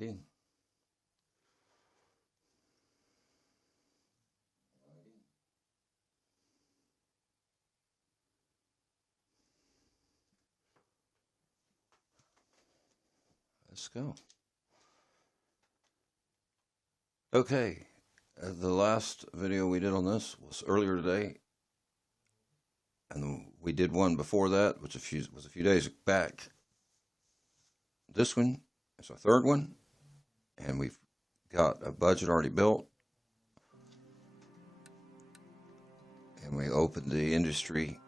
Alrighty. Let's go. Okay, the last video we did on this was earlier today, and we did one before that, which was a few days back. This one is our third one, and we've got a budget already built, and we opened the industry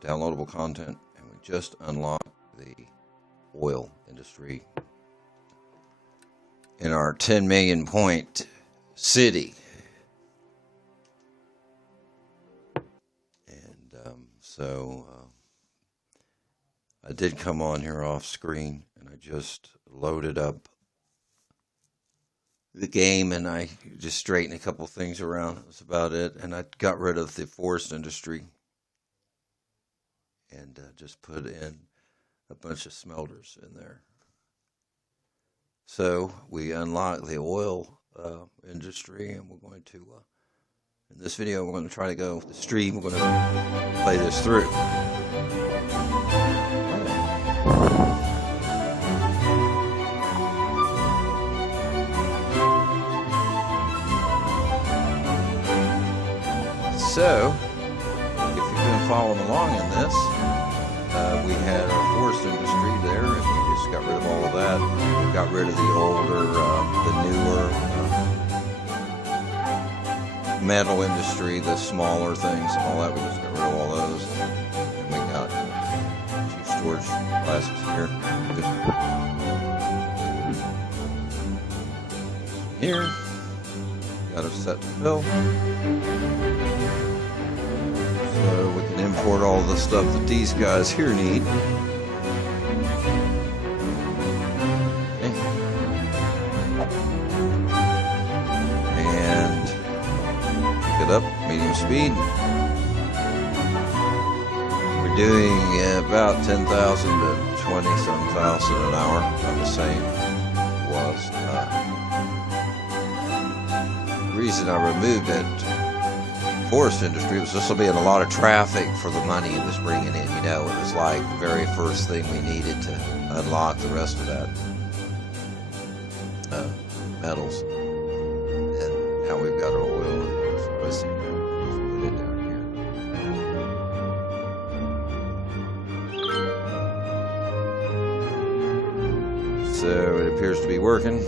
downloadable content, and we just unlocked the oil industry in our 10 million point city. And I did come on here off screen, and I just loaded up the game, and I just straightened a couple things around. That's about it. And I got rid of the forest industry and just put in a bunch of smelters in there. So we unlocked the oil industry, and we're going to, in this video, we're going to try to go the stream. We're going to play this through. So, if you've been following along in this, we had our forest industry there, and we just got rid of all of that. We got rid of the older, the newer metal industry, the smaller things, and all that. We just got rid of all those. And we got two storage classes here. Here, got it set to fill. So we can import all the stuff that these guys here need. Okay. And pick it up, medium speed. We're doing about 10,000 to 20-some thousand an hour, about the same was. The reason I removed it, forest industry, was this will be in a lot of traffic for the money it was bringing in. You know, it was like the very first thing we needed to unlock the rest of that metals, and how we've got our oil and put it down here. So it appears to be working.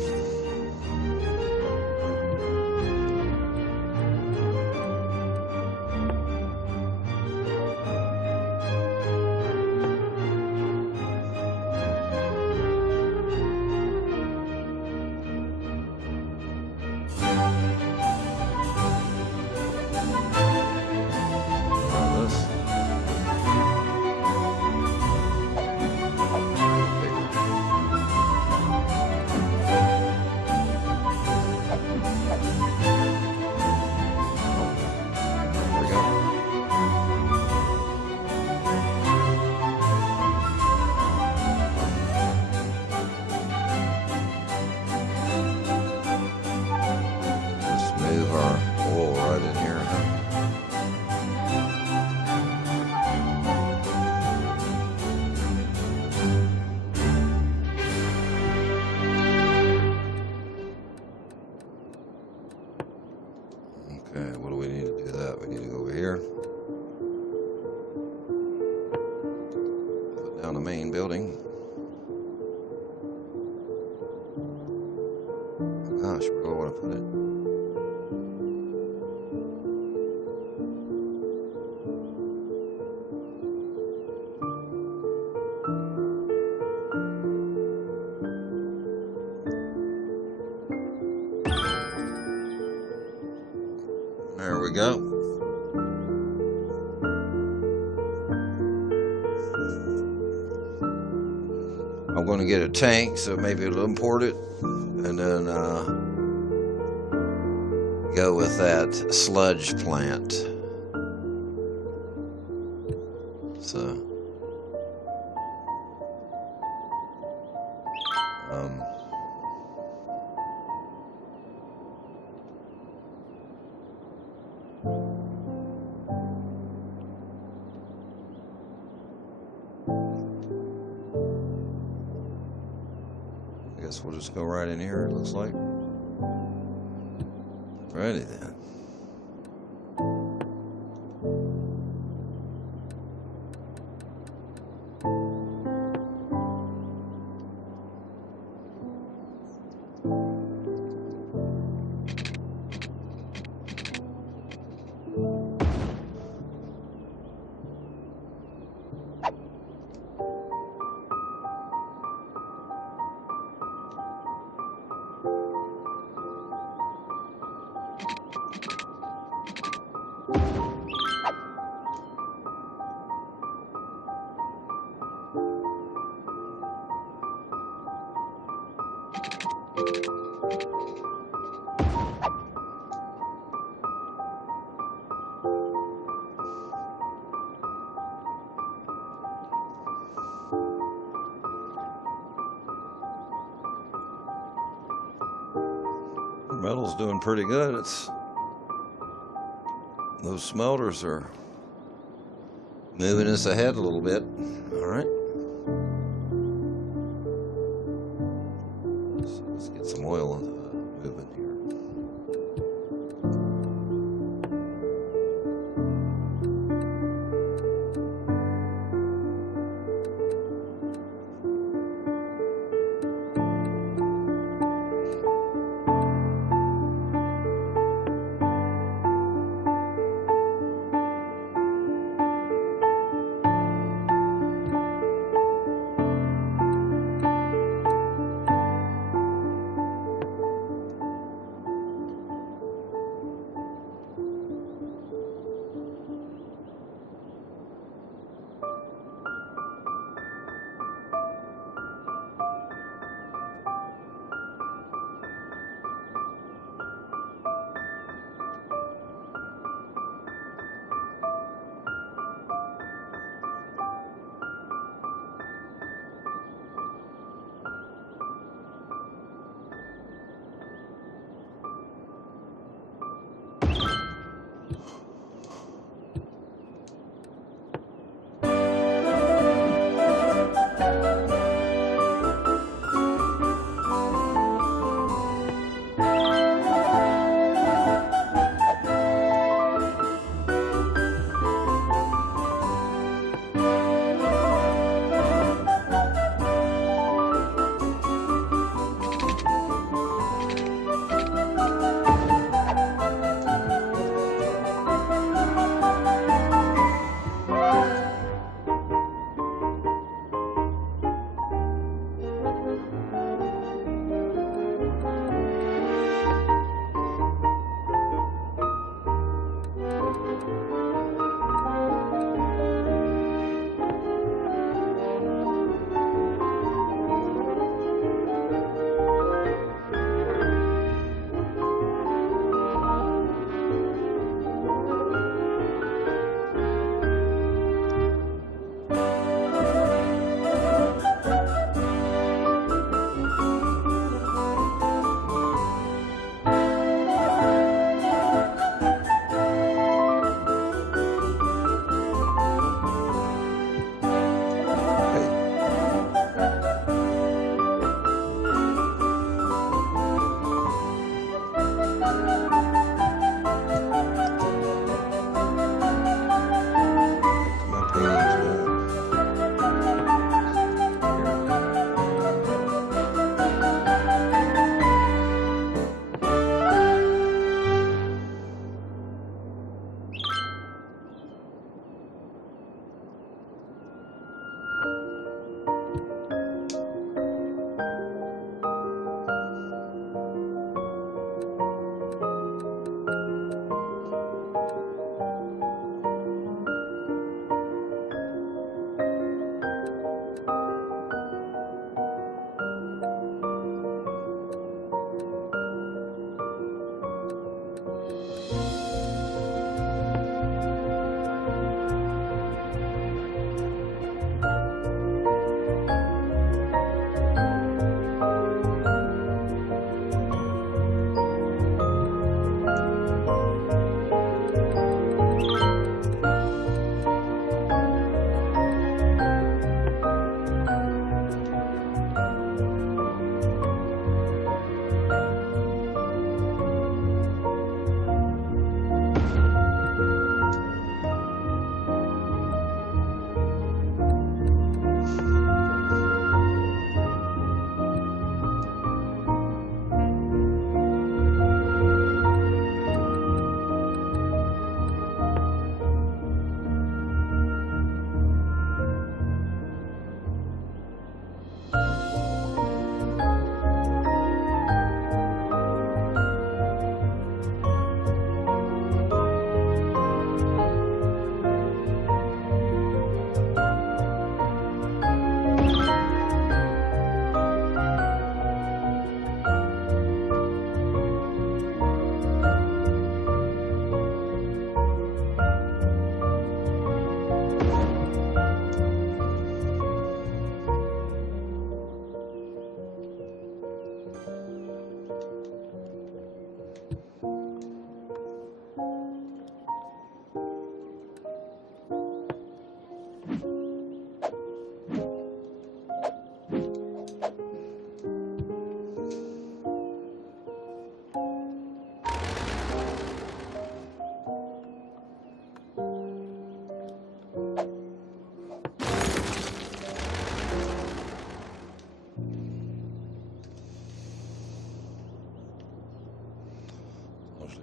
Okay, what do we need to do that? We need to go over here. Put down the main building. Oh gosh, where do I want to put it? There we go. I'm going to get a tank, so maybe it'll import it, and then go with that sludge plant. So, guess we'll just go right in here, it looks like. Alrighty then. Metal's doing pretty good. Those smelters are moving us ahead a little bit. All right. So let's get some oil moving here.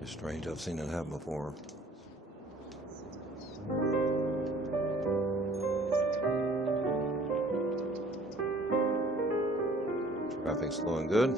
It's strange, I've seen it happen before. Traffic's flowing good.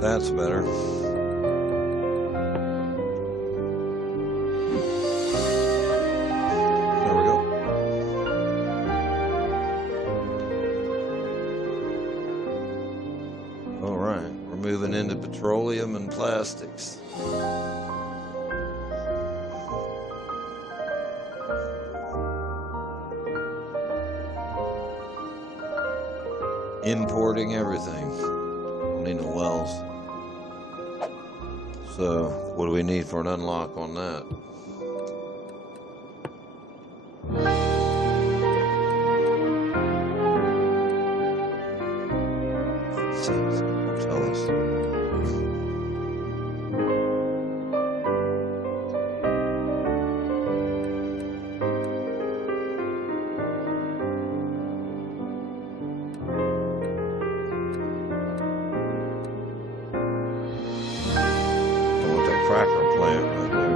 That's better. There we go. All right, we're moving into petroleum and plastics. Importing everything. Don't need no wells. So, what do we need for an unlock on that? Let's see, tell us. Cracker plant right there.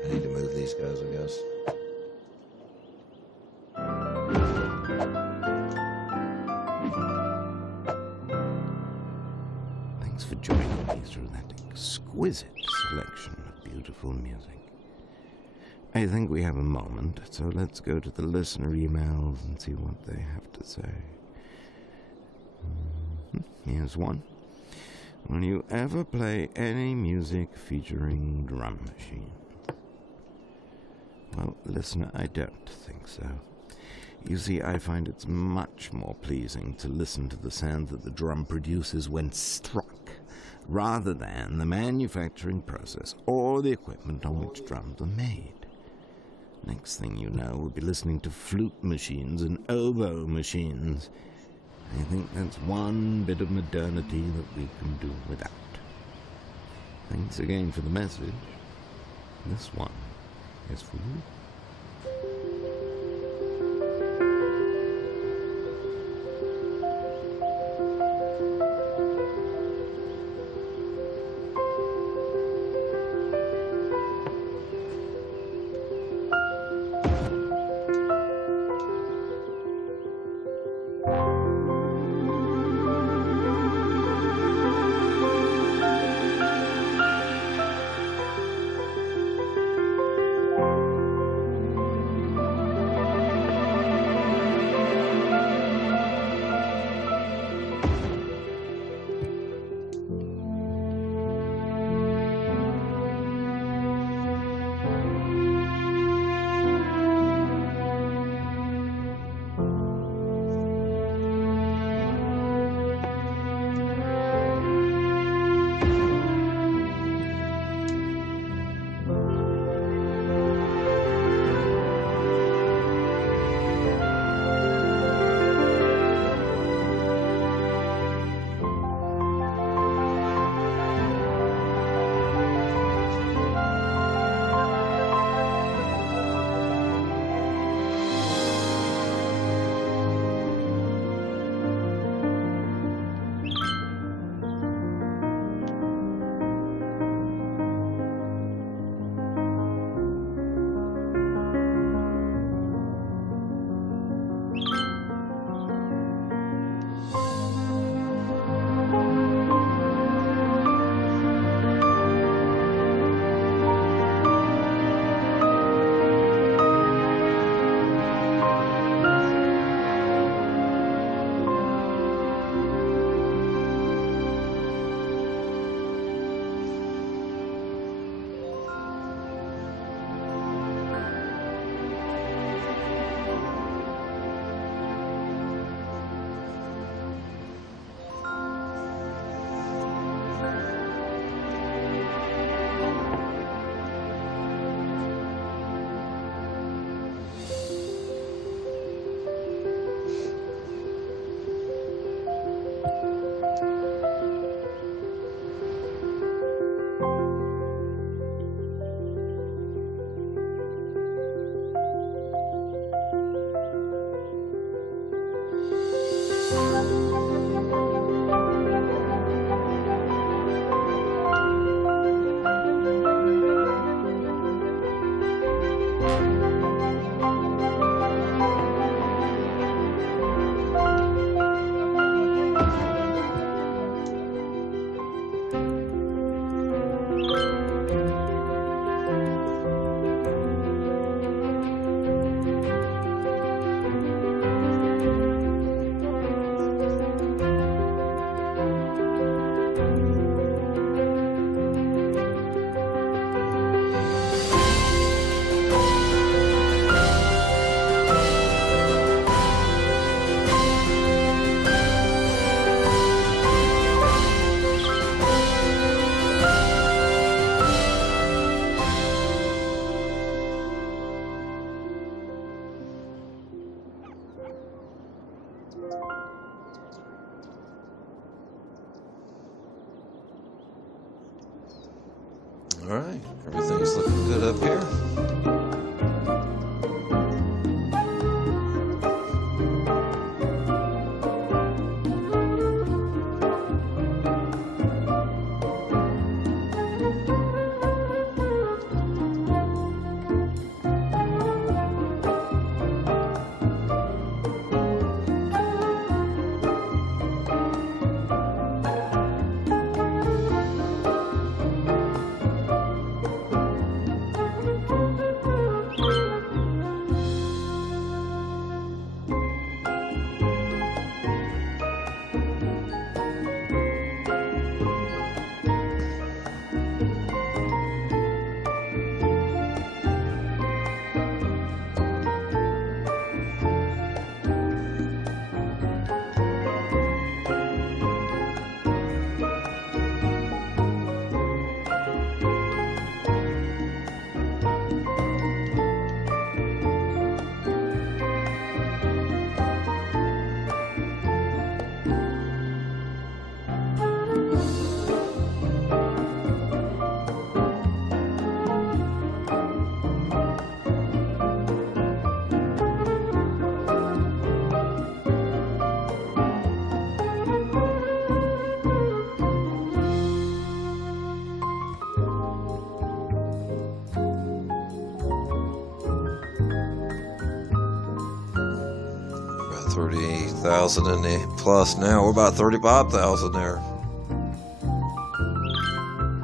I need to move these guys, I guess. Thanks for joining me through that exquisite selection of beautiful music. I think we have a moment, so let's go to the listener emails and see what they have to say. Here's one. Will you ever play any music featuring drum machines? Well, listener, I don't think so. You see, I find it's much more pleasing to listen to the sound that the drum produces when struck, rather than the manufacturing process or the equipment on which drums are made. Next thing you know, we'll be listening to flute machines and oboe machines. I think that's one bit of modernity that we can do without. Thanks again for the message. This one is for you. Alright, everything's looking good up here. About 38,000 in the plus now. We're about 35,000 there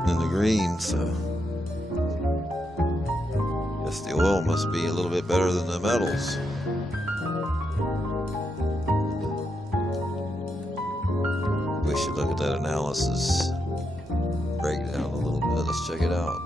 in the green, so guess the oil must be a little bit better than the metals. We should look at that analysis, break it down a little bit. Let's check it out.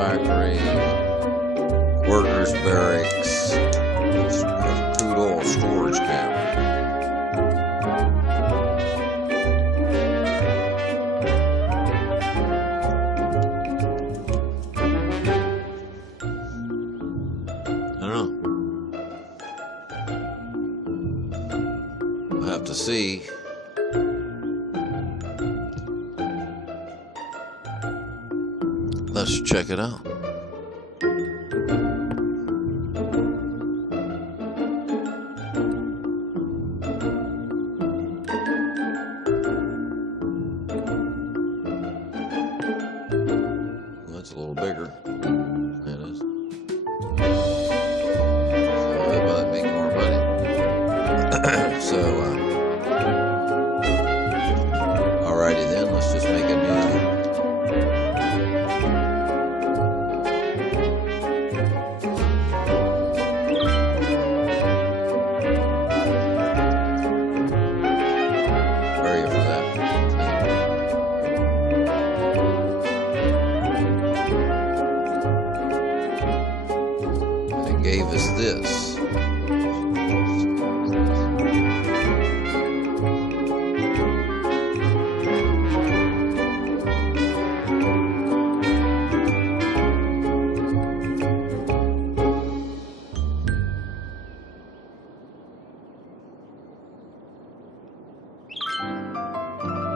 factory, workers' barracks, crude oil storage camp. I don't know. We'll have to see. Let's check it out. That's a little bigger. That is. So that might make more money. So, alrighty then, let's just make a new. Gave us this.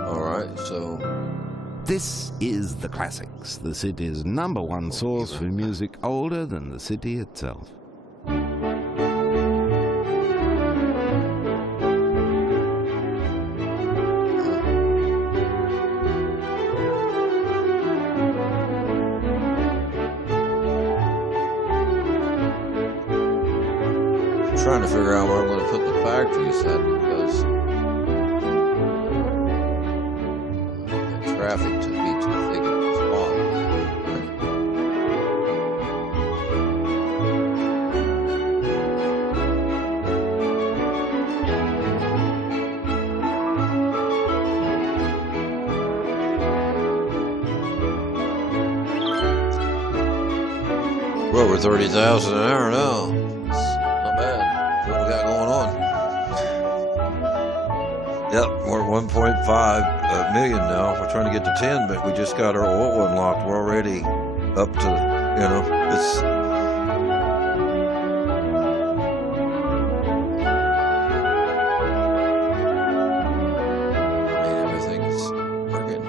All right, so This is The Classics, the city's #1 source for music older than the city itself. trying to figure out where I'm going to put the factories at because the traffic to be too thick in this spot. We're over 30,000 an hour now. Not bad. What we got going on? Yep, we're at 1.5 million now. We're trying to get to 10, but we just got our oil unlocked. We're already up to, it's. I mean, everything's working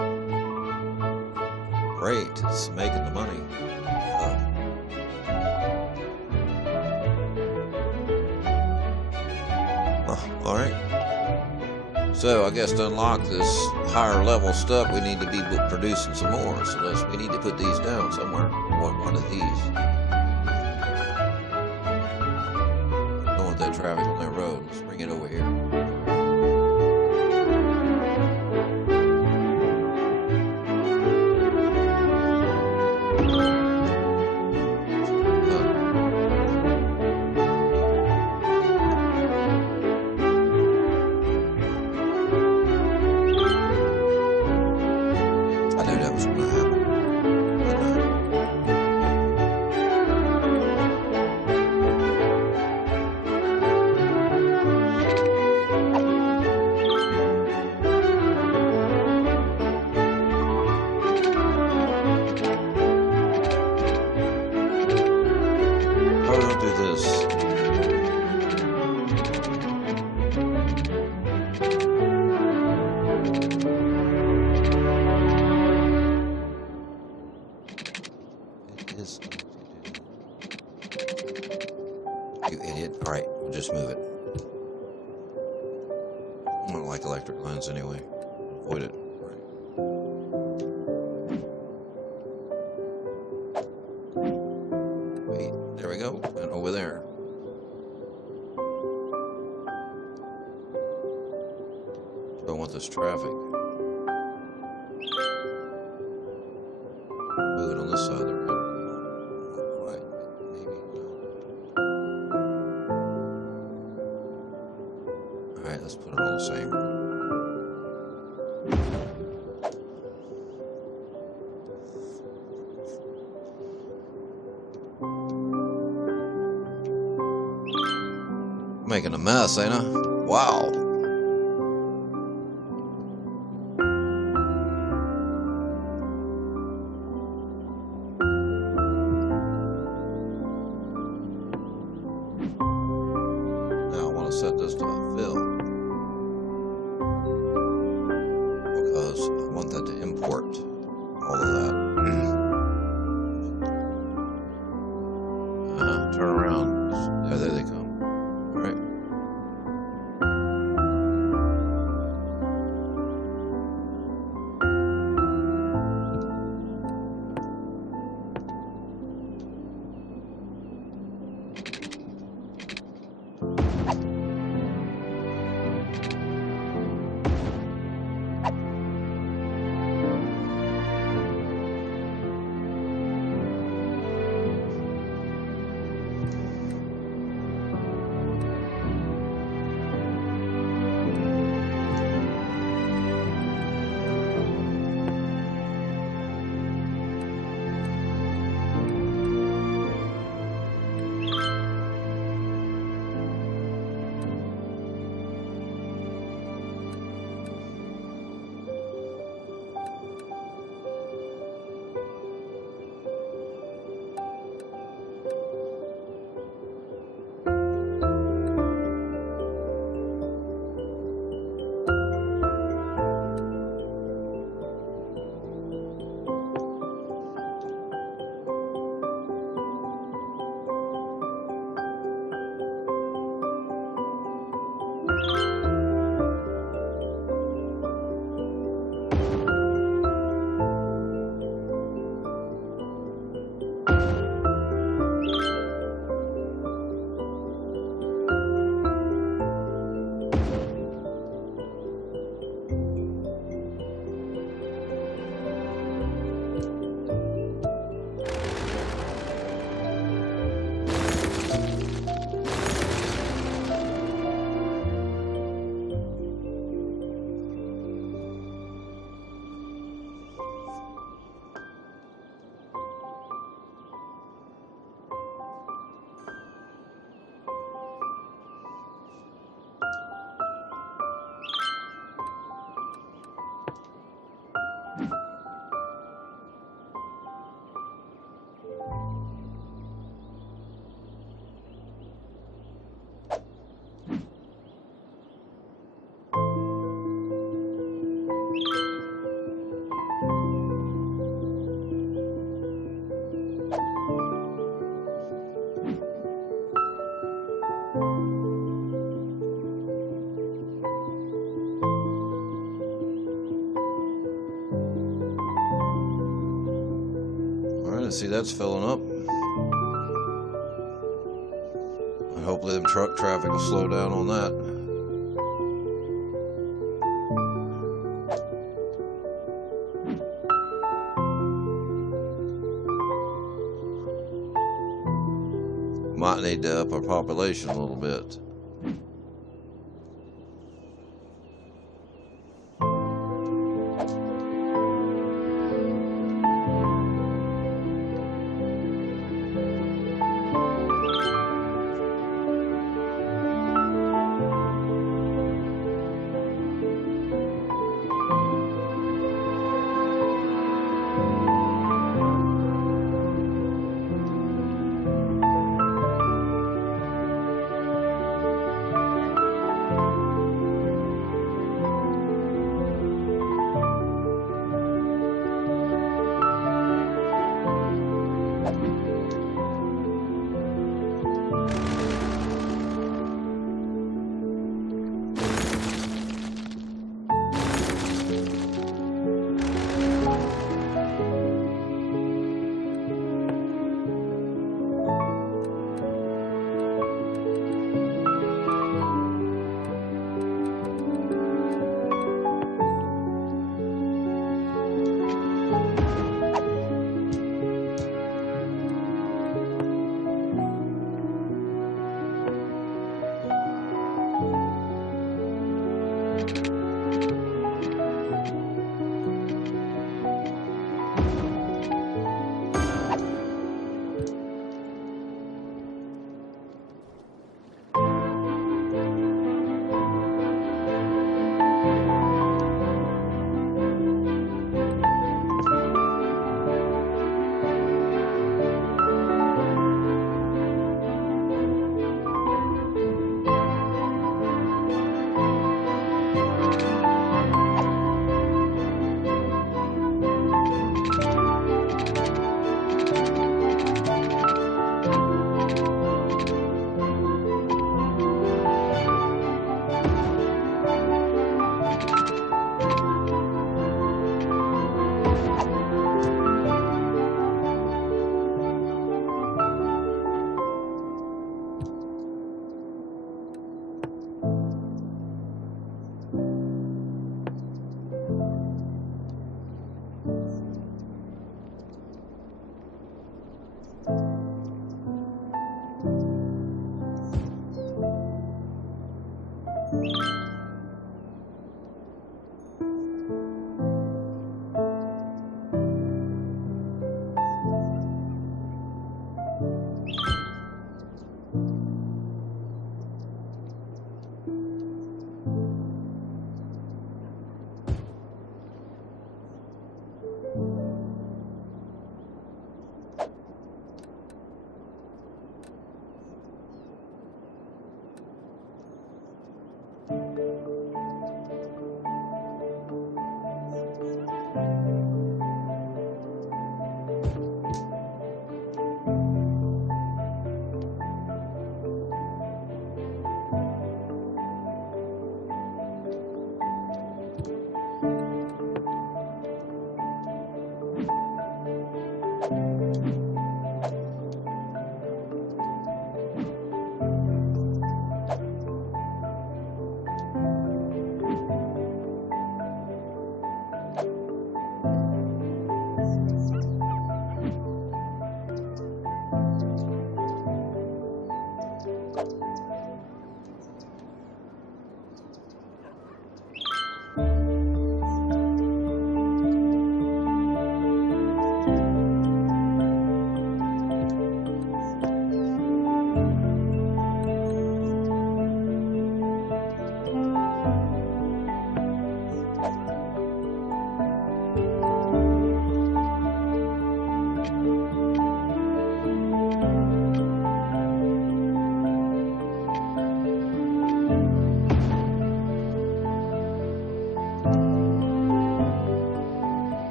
great. It's making the money. All right. So I guess to unlock this higher level stuff, we need to be producing some more. So we need to put these down somewhere. One of these. I don't want that traffic on that road. Let's bring it over here. You idiot. Alright, we'll just move it. I don't like electric lines anyway. Avoid it. Right. Wait, there we go. And over there. Don't want this traffic. Move it on this side of the road. Alright, let's put it all the same. Making a mess, ain't I? Wow. Now I want to set this to a fill because I want that to import all of that. Turn around. There they come. All right. See, that's filling up. And hopefully the truck traffic will slow down on that. Might need to up our population a little bit.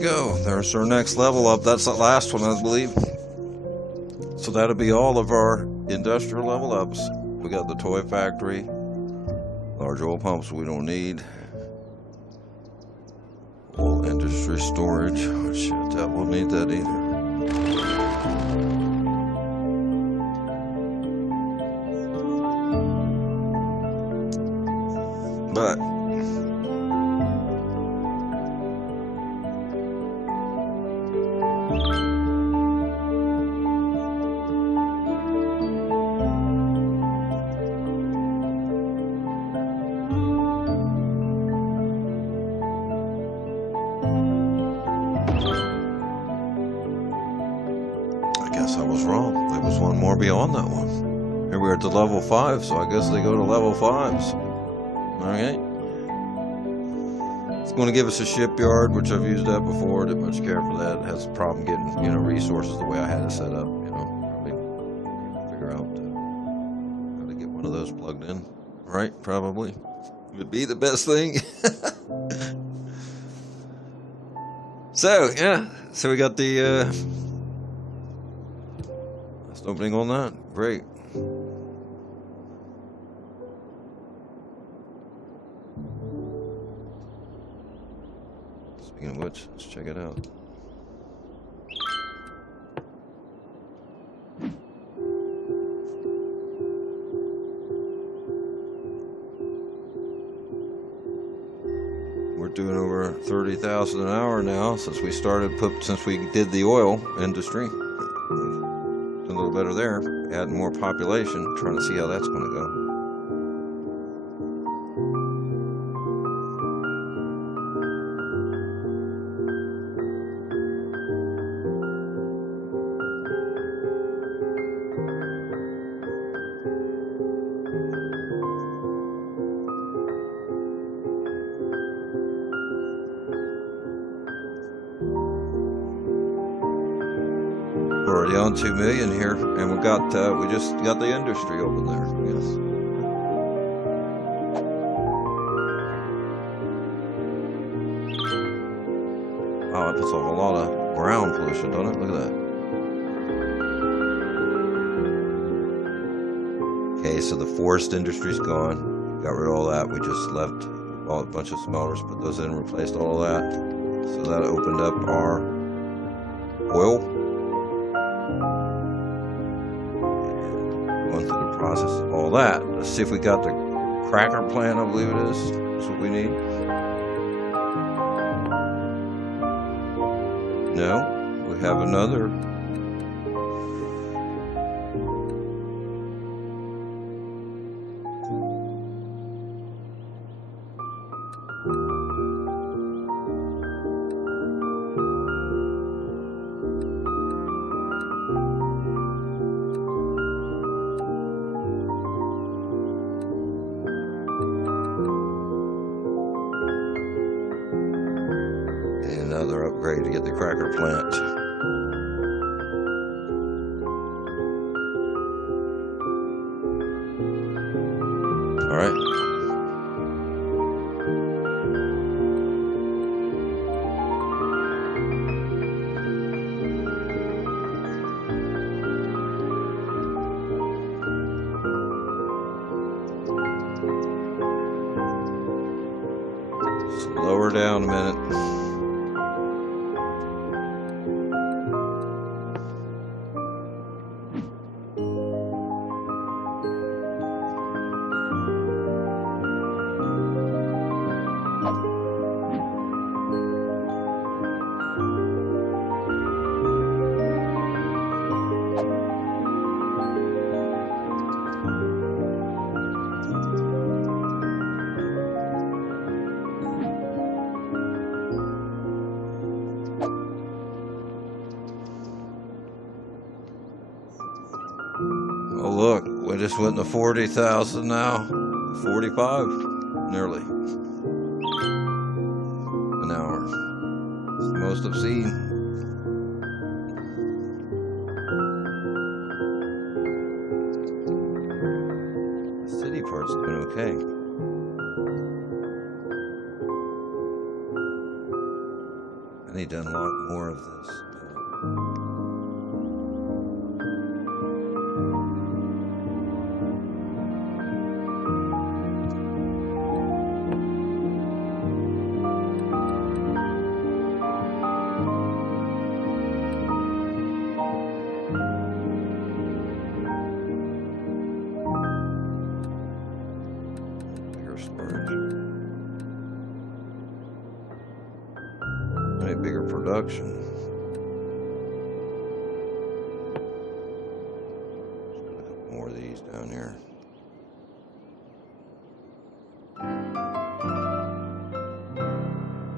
we go. There's our next level up. That's the last one, I believe. So that'll be all of our industrial level ups. We got the toy factory, large oil pumps we don't need, oil industry storage. Oh shit, that won't need that either. But I guess I was wrong. There was one more beyond that one. Here we are at the level 5, so I guess they go to level 5s. Alright. It's going to give us a shipyard, which I've used that before. Didn't much care for that. It has a problem getting, resources the way I had it set up. Probably figure out how to get one of those plugged in. Right? Probably. Would be the best thing. So, yeah. So we got the last opening on that. Great. Speaking of which, let's check it out. We're doing over 30,000 an hour now since we did the oil industry. A little better there, adding more population, trying to see how that's going to go. We're already on 2 million here, and we just got the industry open there. Yes. Wow, that puts off a lot of ground pollution, don't it? Look at that. Okay, so the forest industry's gone. Got rid of all that. We just left a bunch of smelters, put those in, replaced all of that. So that opened up our oil. Going through the process of all that. Let's see if we got the cracker plant, I believe it is. That's what we need. No, we have another. Another upgrade to get the cracker plant. All right. Slow her down a minute. Oh look, we just went to 40,000 now. 45, nearly. An hour. It's the most I've seen. The city part's doing okay. I need to unlock more of this. Bigger production. More of these down here.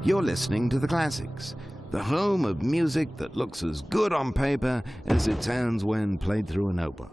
You're listening to The Classics, the home of music that looks as good on paper as it sounds when played through an oboe.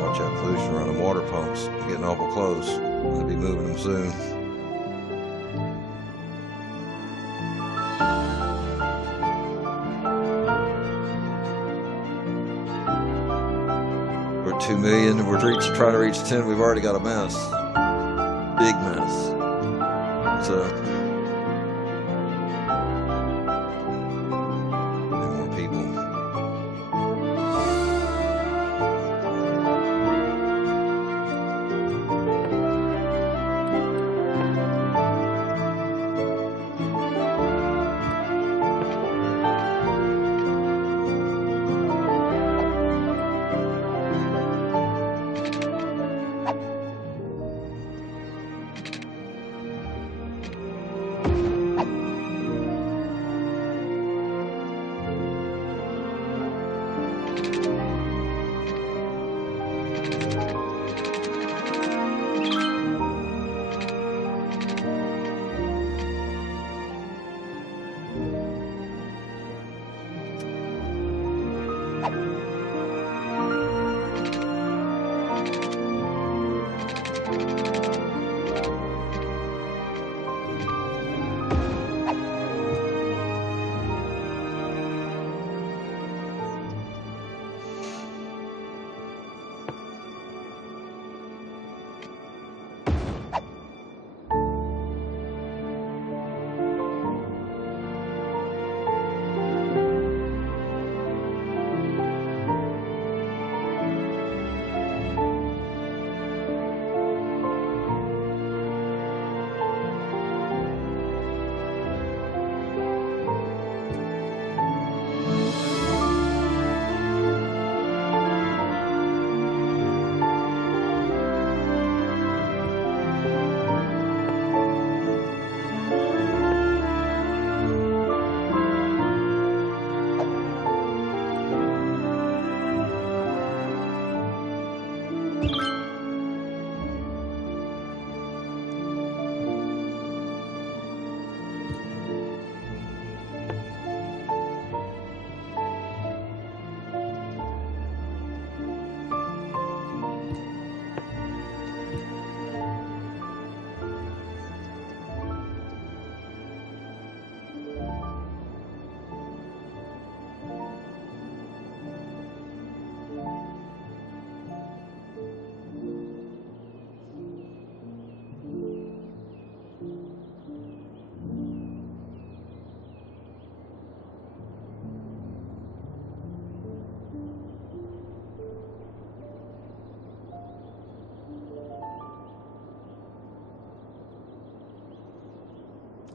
Watch out, pollution around them water pumps. Getting awful close. I'll be moving them soon. We're at 2 million. We're trying to reach 10. We've already got a mess. Big mess. So. More people.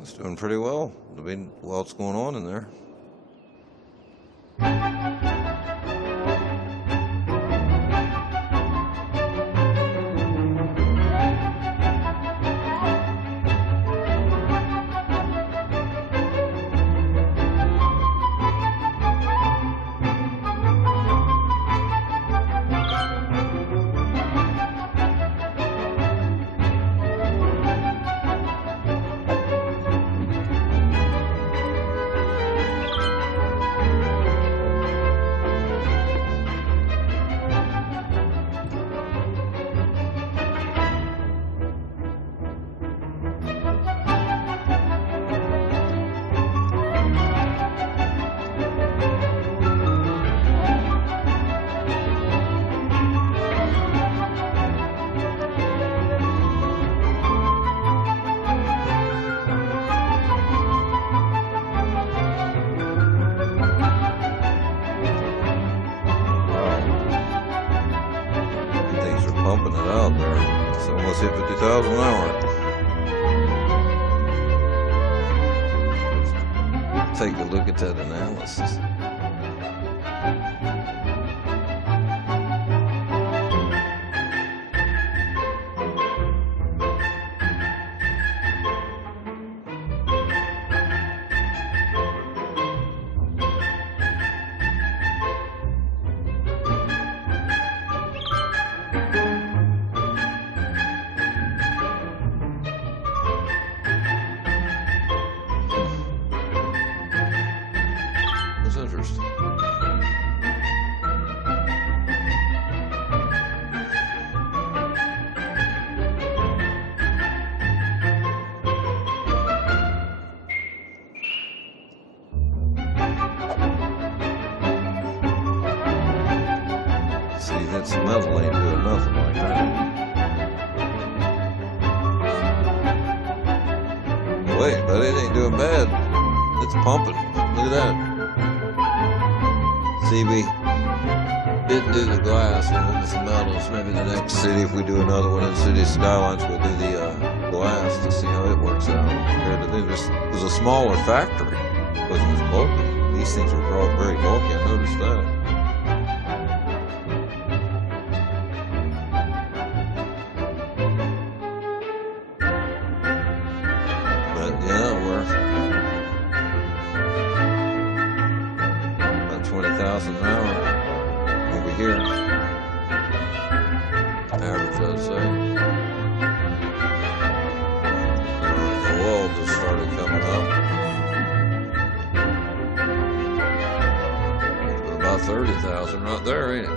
It's doing pretty well. I mean, what's going on in there? pumping it out there. It's almost hit 50,000 an hour. Take a look at that analysis. That's interesting. See, that's metal ain't doing nothing like that. Wait, but it ain't doing bad. It's pumping. Look at that. See, we didn't do the glass, we went with the metals. Maybe the next city, if we do another one in the city of Skylines, we'll do the glass to see how it works out. Compared to this, it was a smaller factory. It wasn't as bulky. These things were very bulky, I noticed that. But yeah, we're about 20,000 an hour over here. Average, I'd say. The wall just started coming up. About 30,000 right there, ain't it?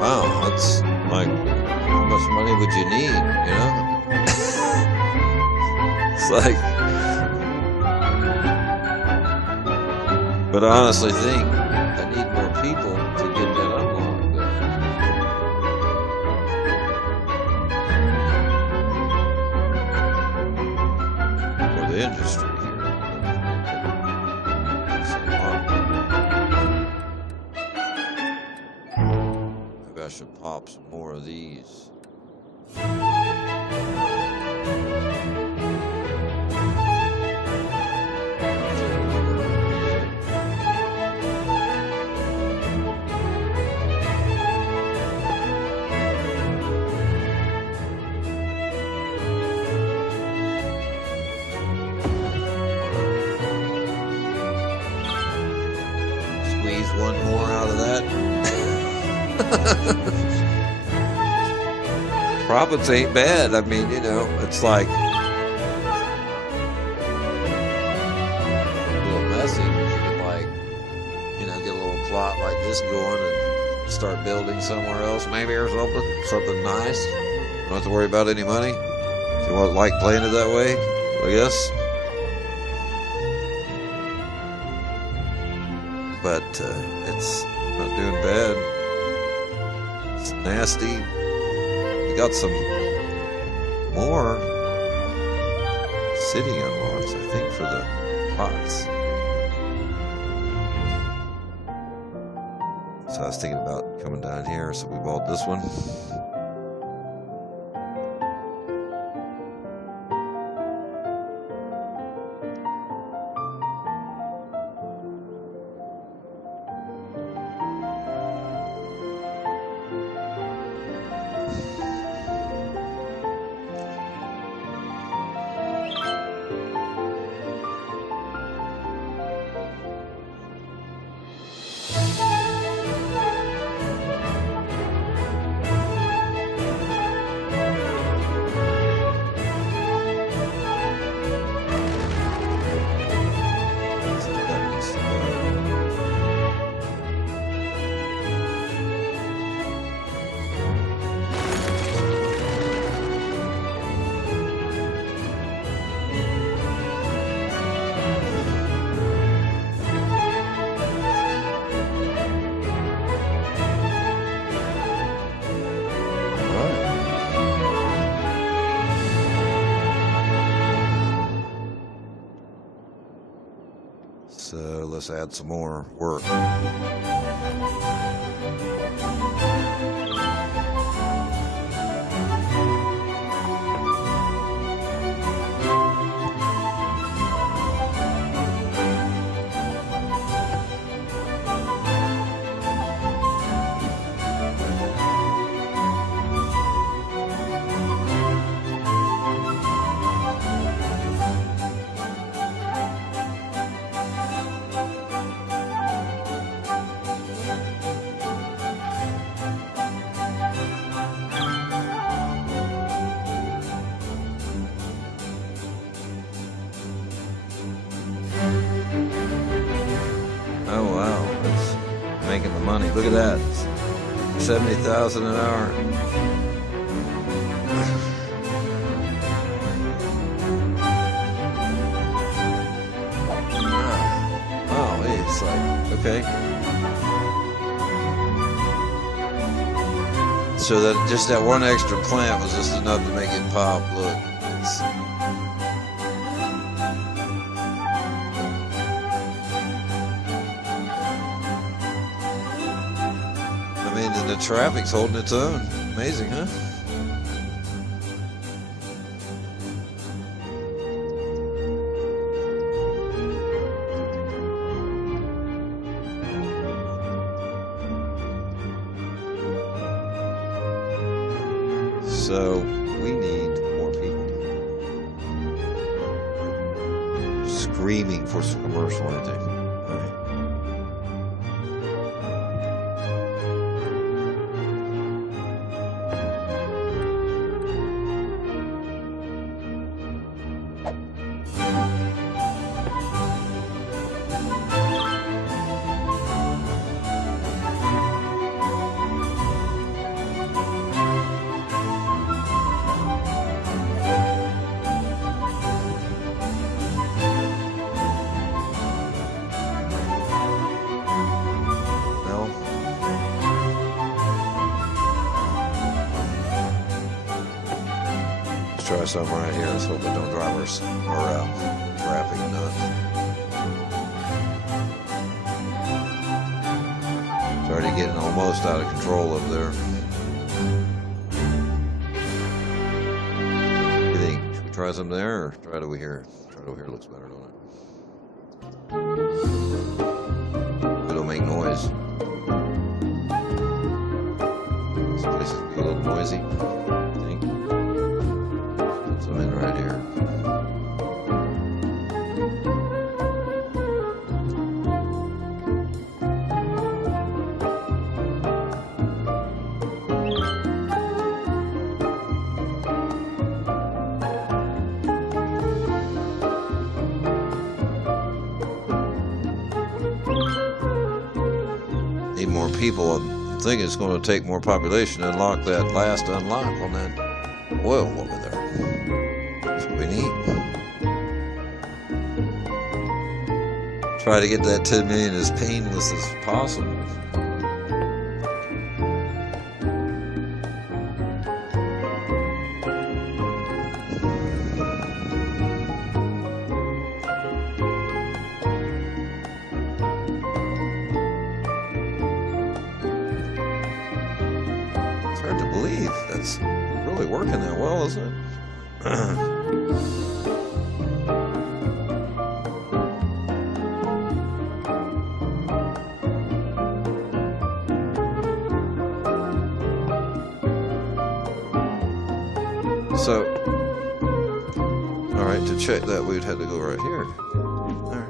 Wow, that's like, how much money would you need, you know? It's like, but I honestly think I need more people to get that unlocked there. For the industry here. It's a lot. Maybe I should pop some more of these. Squeeze one more out of that. Profits ain't bad. I mean, you know, it's like a little messy. You could, like, you know, get a little plot like this going and start building somewhere else, maybe, or something nice. You don't have to worry about any money. If you want, like, playing it that way, I guess. But it's not doing bad. It's nasty. We got some more city unlocks, I think, for the pots. So I was thinking about coming down here, so we bought this one. So let's add some more work. Oh wow, that's making the money. Look at that, 70,000 an hour. Oh, it's like okay. So that just that one extra plant was just enough to make it pop. Look. I mean, and the traffic's holding its own. Amazing, huh? So we need more people screaming for some commercial anything. All right. Try something right here. Let's hope it don't drive our traffic nuts. It's already getting almost out of control up there. You think should we try something there or try it over here? Try it over here looks better, don't it? It'll make noise. This place is be a little noisy. Right here. Need more people. I'm thinking it's going to take more population to unlock that last unlock on that oil over there. We need. Try to get that 10 million as painless as possible. It's hard to believe that's really working that well, isn't it? So, all right, to check that, we'd have to go right here. There.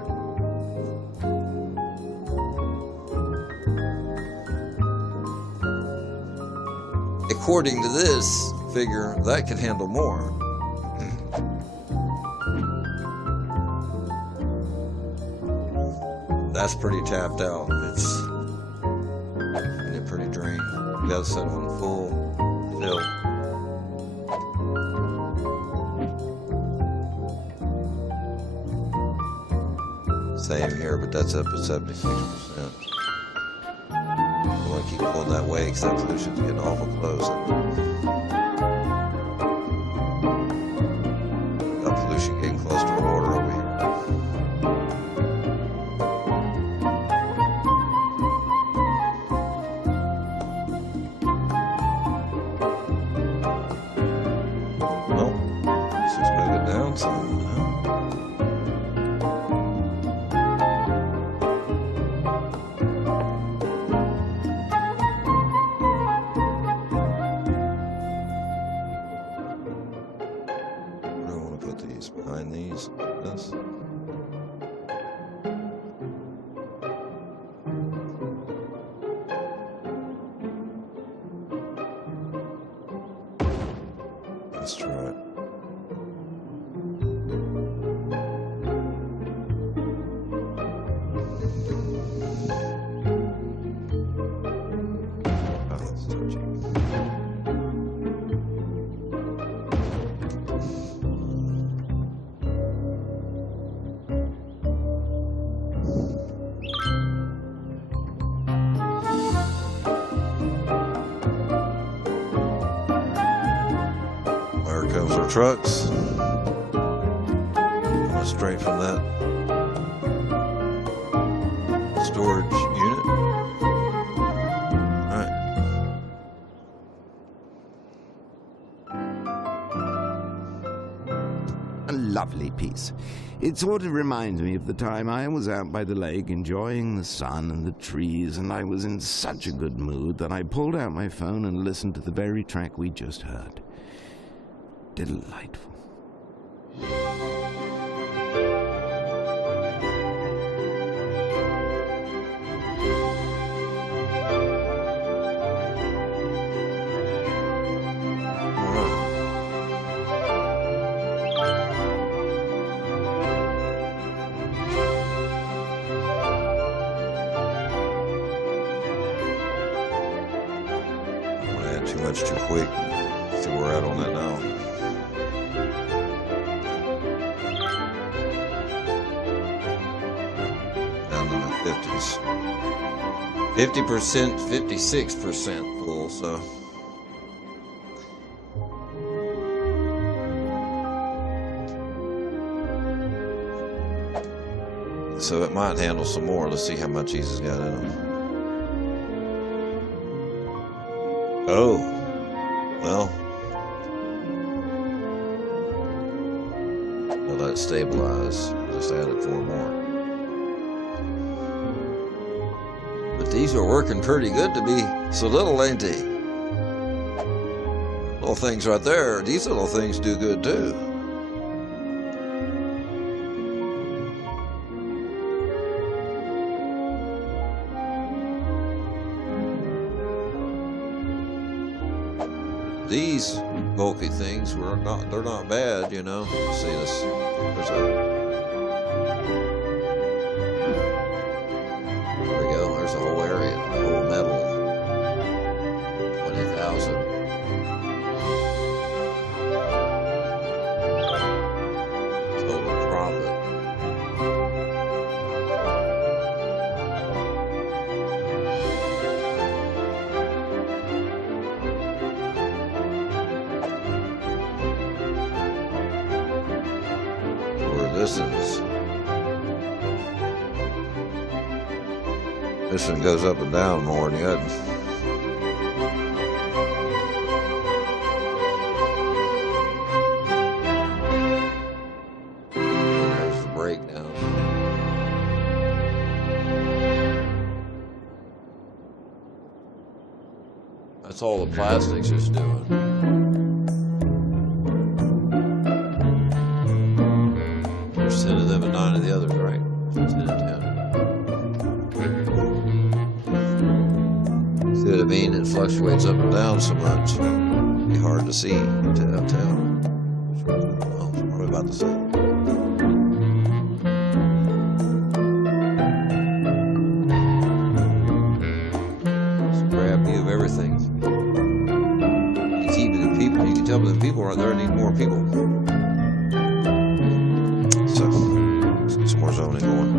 According to this figure, that can handle more. That's pretty tapped out. It's pretty drained. We got to set on full fill. Same here, but that's up at 76%. I want to keep going that way because that pollution's getting awful close. That pollution getting close to water over here. things behind these. This. Let's try it. Oh, that's touchy. There comes our trucks. Coming straight from that storage unit. All right. A lovely piece. It sort of reminds me of the time I was out by the lake enjoying the sun and the trees, and I was in such a good mood that I pulled out my phone and listened to the very track we just heard. Delightful. All right. I'm gonna add too much too quick. See where we're at on that now. Down in the 50s. 50%, 56% full, so. So it might handle some more. Let's see how much he's got in him. Oh, well. I'll let it stabilize. Just added 4 more. But these are working pretty good to be so little, ain't they? Little things right there. These little things do good too. These bulky things they're not bad, you know. See this, there we go, there's a whole area, the whole metal, 20,000. Total profit. This one goes up and down more than the other. There's the breakdown. That's all the plastic's just doing. There's 10 of them and 9 of the others, right? 10 and 10. See what I mean? It fluctuates up and down so much. It'd be hard to see to tell. Well, probably about the same. It's a grab view of everything. You keep the people. You can tell the people right there need more people. So let's get some more zoning going.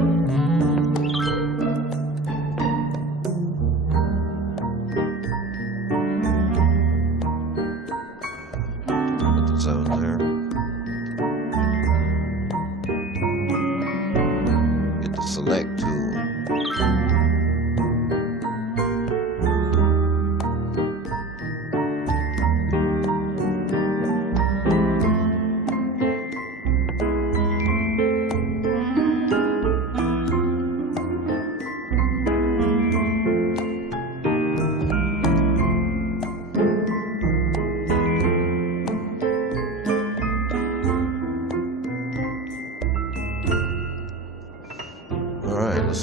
Zone there. Get the select tool.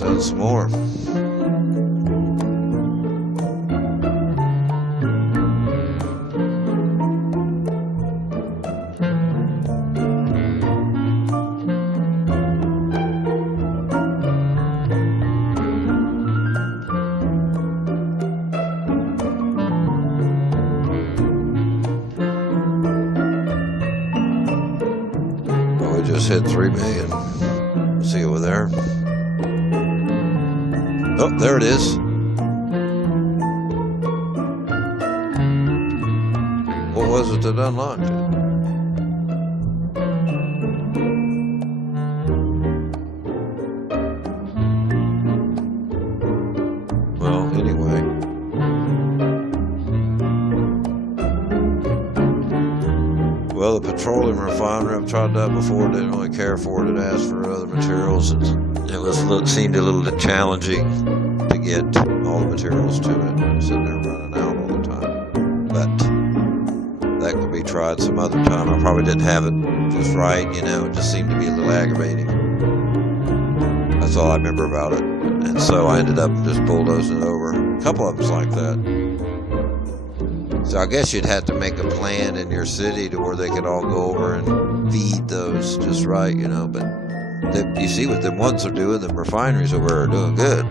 Send some more. We just hit 3 million. See over there. Oh, there it is. What was it that unlocked it? Well, anyway. Well, the petroleum refinery, I've tried that before, didn't really care for it. It asked for other materials. It seemed a little challenging to get all the materials to it. I'm sitting there running out all the time. But that could be tried some other time. I probably didn't have it just right, you know. It just seemed to be a little aggravating. That's all I remember about it. And so I ended up just bulldozing it over. A couple of them's like that. So I guess you'd have to make a plan in your city to where they could all go over and feed those just right, you know. But you see what them ones are doing, the refineries over there are doing good.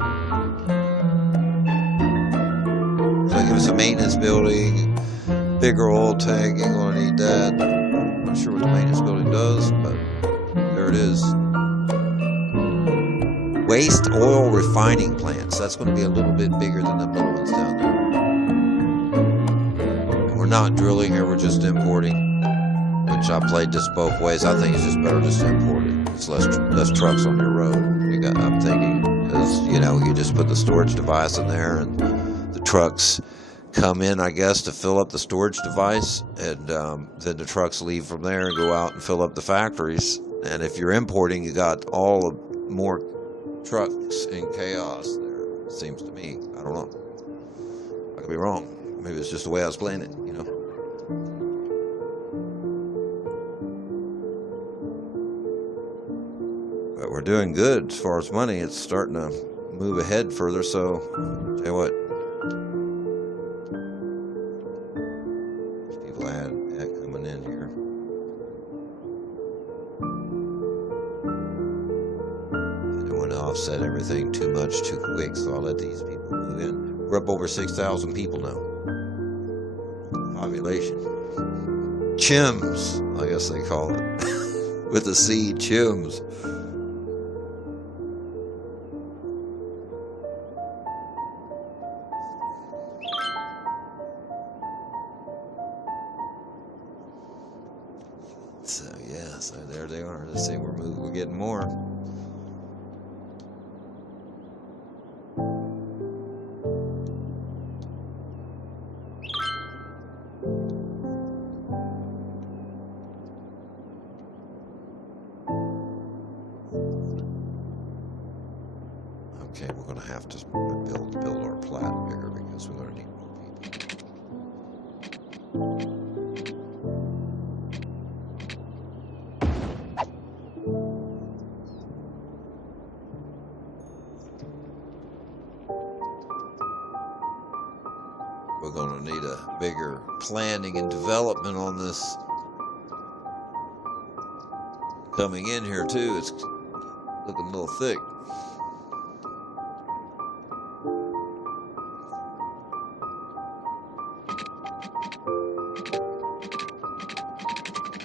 So give us a maintenance building, bigger oil tank, ain't gonna need that. Not sure what the maintenance building does, but there it is. Waste oil refining plants. That's going to be a little bit bigger than the little ones down there. We're not drilling here, we're just importing, which I played this both ways. I think it's just better just to import it. It's less trucks on your road. I'm thinking, because, you know, you just put the storage device in there and the trucks come in, I guess, to fill up the storage device, and then the trucks leave from there and go out and fill up the factories. And if you're importing, you got all of more trucks in chaos there, it seems to me. I don't know. I could be wrong. Maybe it's just the way I was playing it, you know. But we're doing good as far as money. It's starting to move ahead further, so tell you what. People I had coming in here. I don't want to offset everything too much too quick, so I'll let these people move in. We're up over 6,000 people now. Population. Chims, I guess they call it. With a C, chims. So yeah, so there they are. Let's see, we're getting more. Okay, we're going to have to build our plat bigger because we're going to need more people. We're going to need a bigger planning and development on this coming in here too. It's looking a little thick.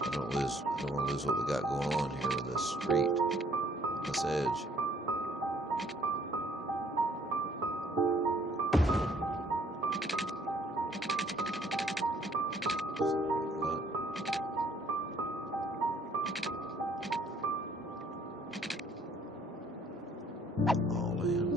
I don't want to lose what we got going on here with this street, on this edge. All in.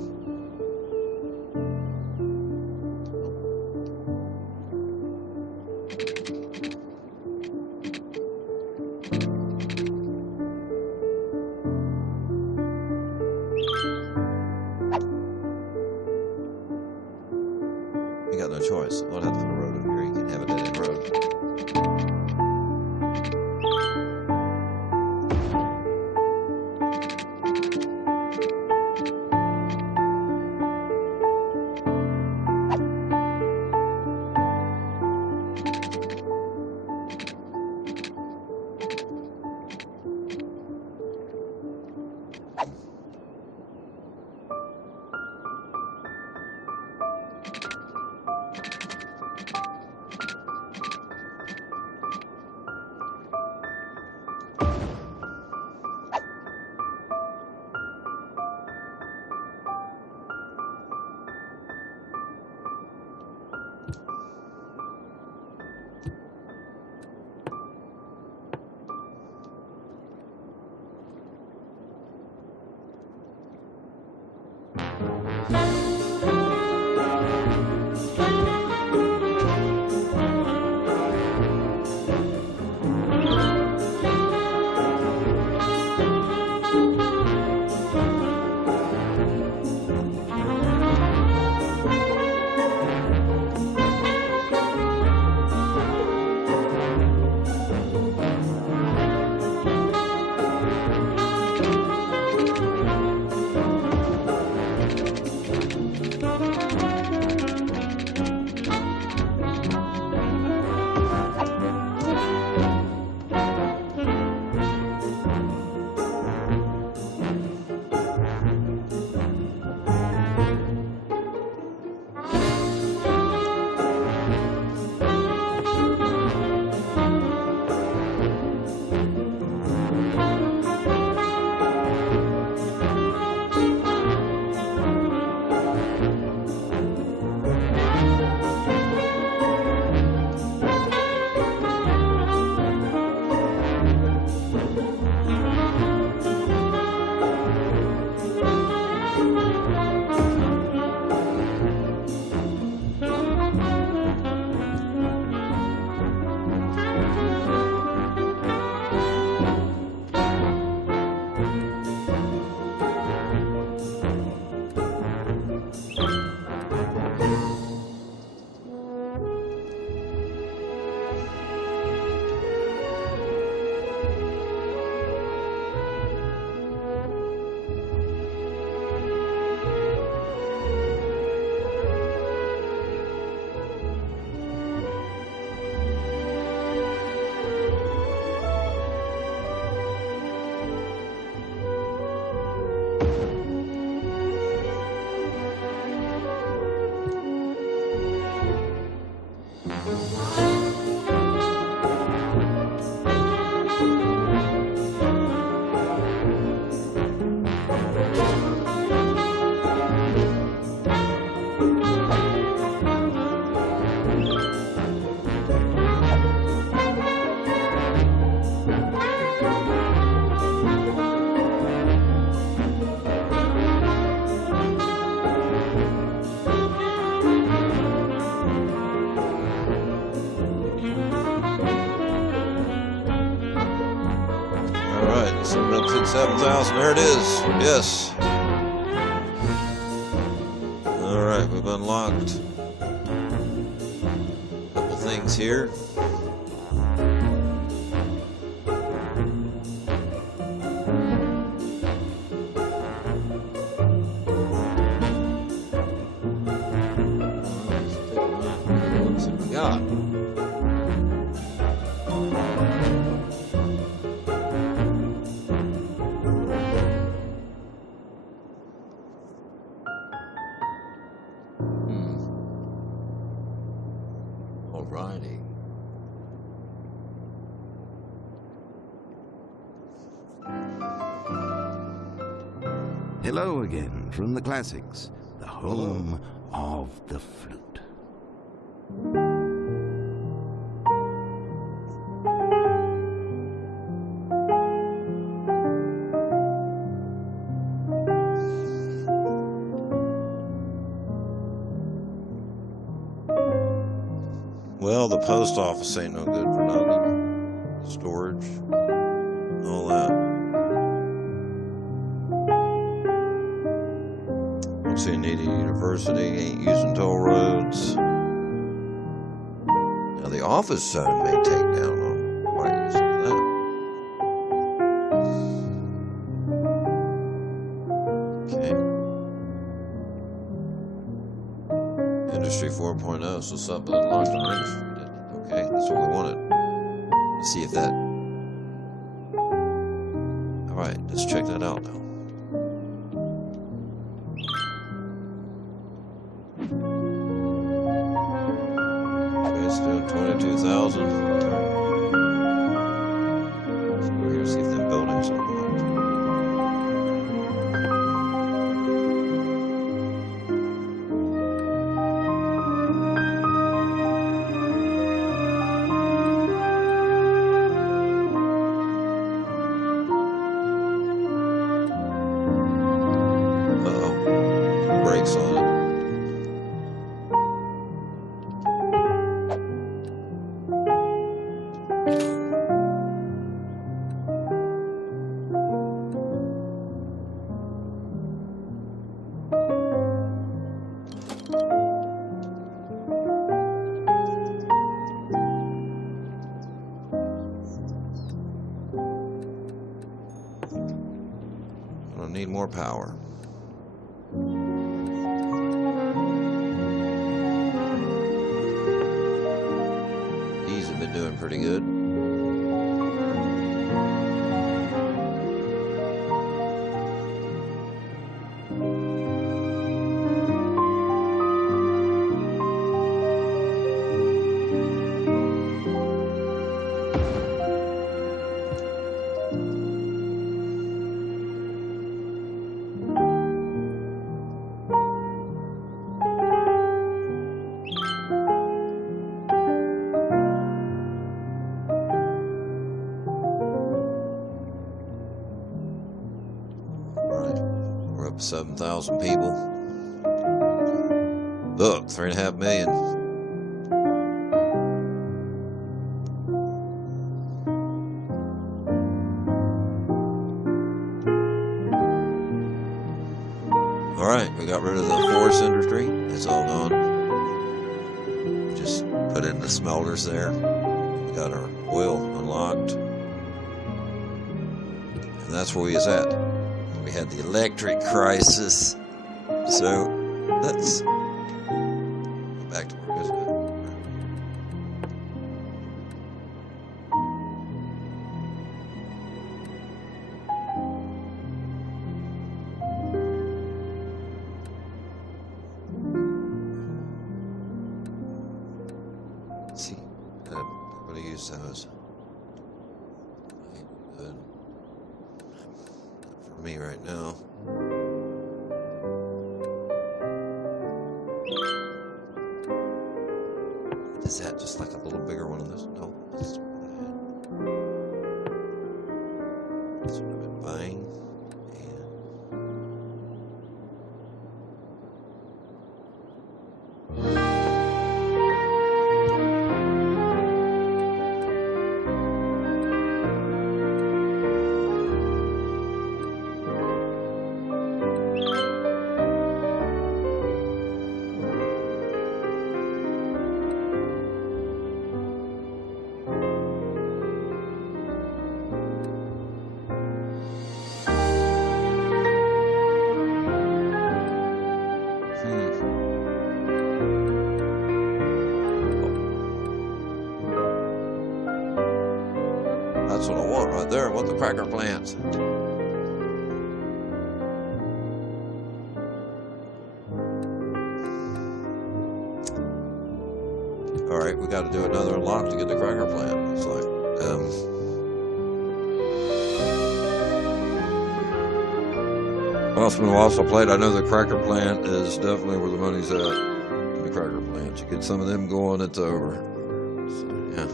right, so we're up to 7,000. There it is. Yes. All right, we've unlocked a couple things here. Let's see what we got. Alrighty. Hello again from the classics, the home of the flute. Well, the post office ain't no good for nothing. Storage, all that. Don't see a need a university, ain't using toll roads. Now the office zone may take down on why using that. Okay. Industry 4.0, so something unlocked our industry. Okay, that's what we wanted. Let's see if that... Alright, let's check that out now. Okay, it's doing 22,000. Let's go here and see if them buildings are unlocked. Brakes on it. I need more power. These have been doing pretty good. We're up to 7,000 people. Look, 3.5 million. All right, we got rid of the forest industry. It's all gone. We just put in the smelters there. We got our oil unlocked. And that's where we was at. We had the electric crisis. So let's go back to where we was at. See, I'm going to use those. Good. Not for me right now. Is that just like a little bigger one of those? No, that's what I had. That's what I've been buying. That's what I want right there. I want the cracker plants. All right, we got to do another unlock to get the cracker plant. It's like, well, it's been a while since I played. I know the cracker plant is definitely where the money's at. The cracker plant. You get some of them going, it's over. So, yeah.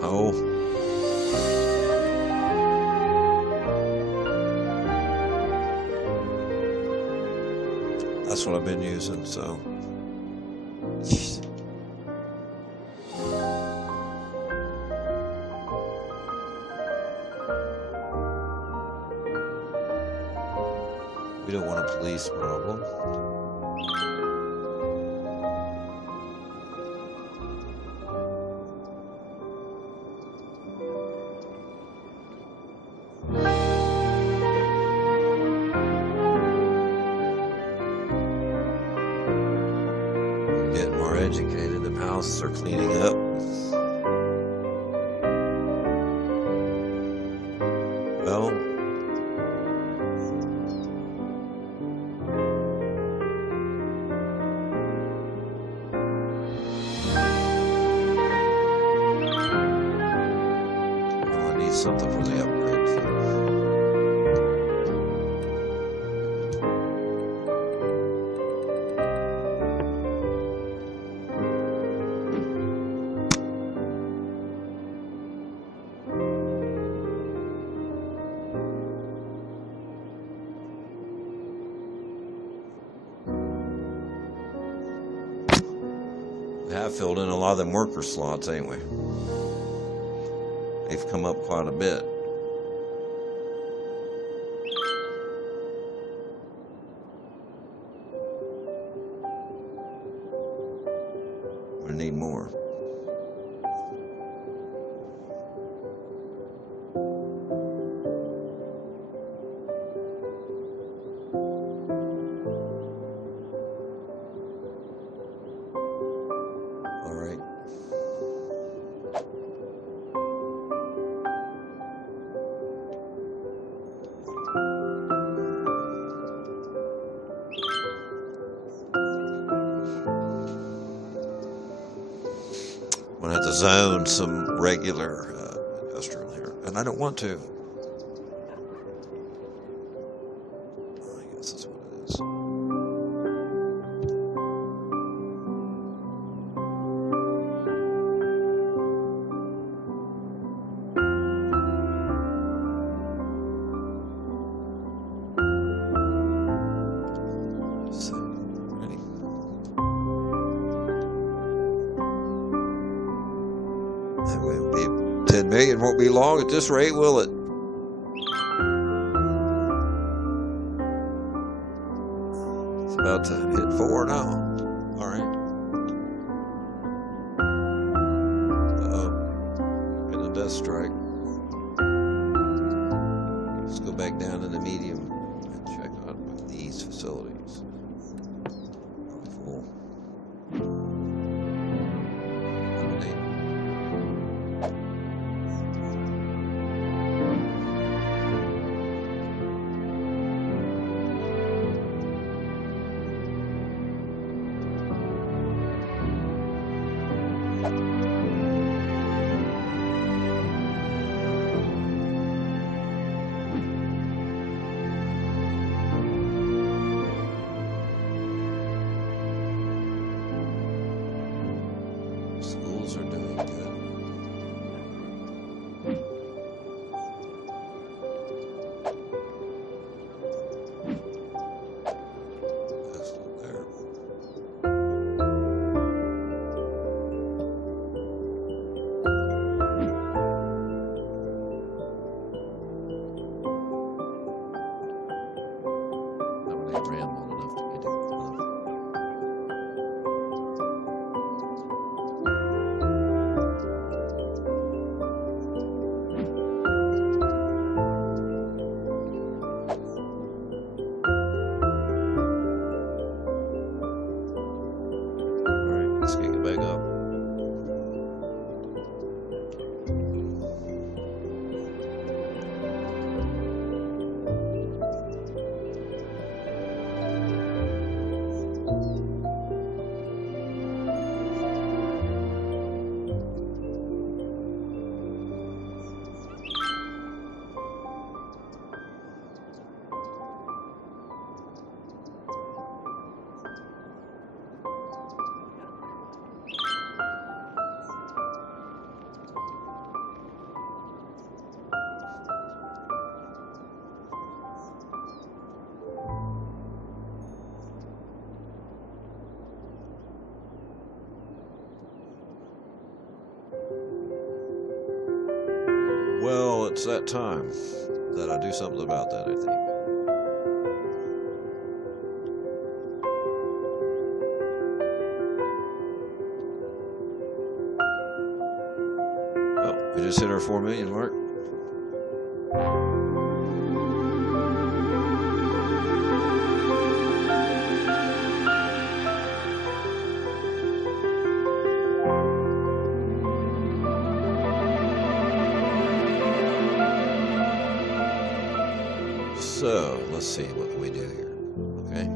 Oh. That's what I've been using, so. Jeez. We don't want a police problem. Getting more educated. The houses are cleaning up. Well, I need something for the upgrade. So. We have filled in a lot of them worker slots, ain't we? They've come up quite a bit. We need more. All right. I'm gonna have to zone some regular industrial here, and I don't want to. I guess that's what it is. Let's see. Ready? That way it'll be 10 million. Won't be long at this rate, will it? It's about to hit 4 now. All right. Uh-oh. Getting a death strike. Let's go back down to the medium and check on these facilities. Full. Schools are doing good. That's not there. it's that time that I do something about that, I think. Oh, we just hit our 4 million mark. So, let's see what we do here, okay?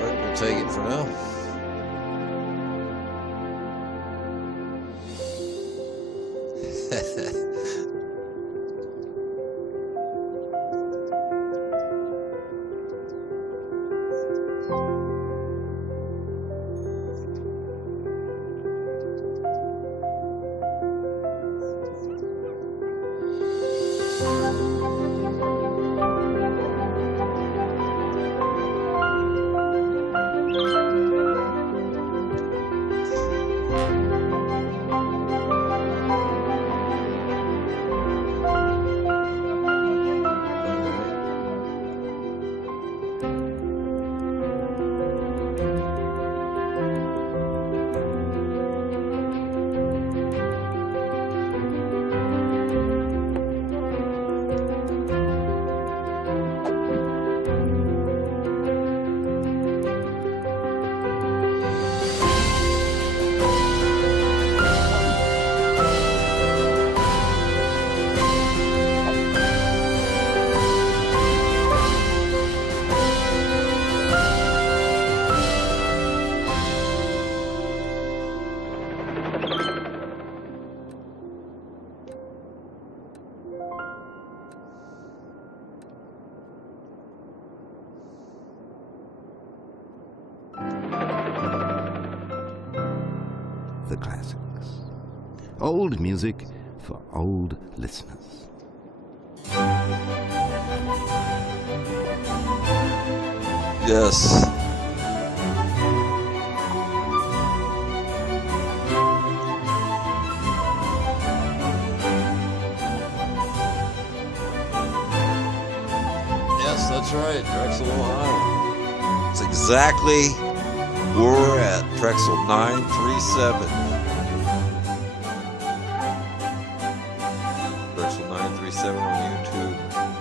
We'll take it for now. The classics. Old music for old listeners. Yes. Yes, that's right, Drexel, Ohio. It's exactly where we're at, Drexel 937. Drexel 937 on YouTube.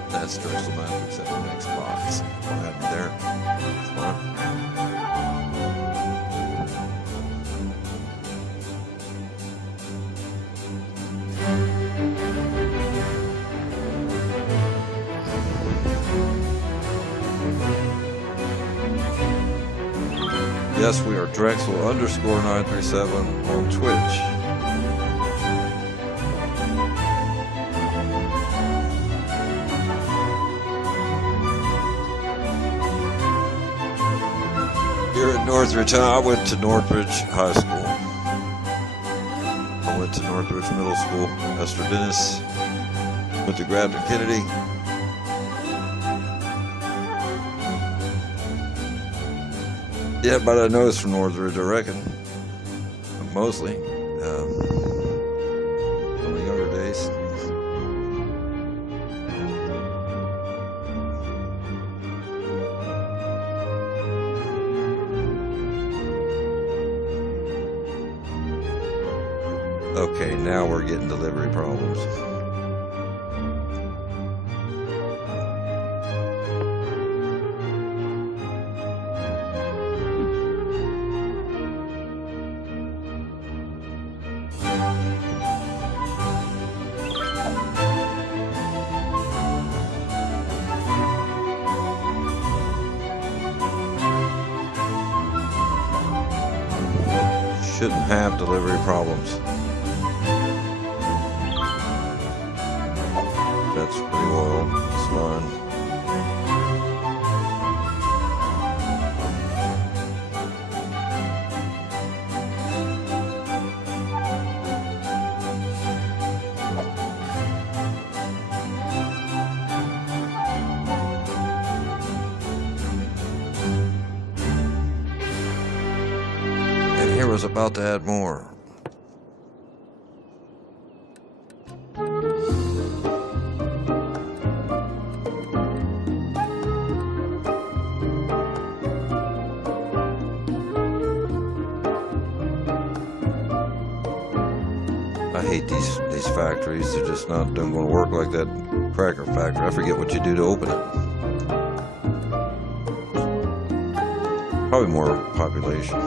That's Drexel 937 on Xbox. Go ahead and there. It's fun. Yes, we are Drexel _937 on Twitch. Here at Northridge, I went to Northridge High School. I went to Northridge Middle School. Esther Dennis Went to Grafton Kennedy. Yeah, but I know it's from Northridge, I reckon. Mostly. From the younger days. Okay, now we're getting delivery problems. Shouldn't have delivery problems. That's pretty oil. It's fine. And here was about to add more. I hate these factories. They're just not going to work like that cracker factory. I forget what you do to open it. Probably more population.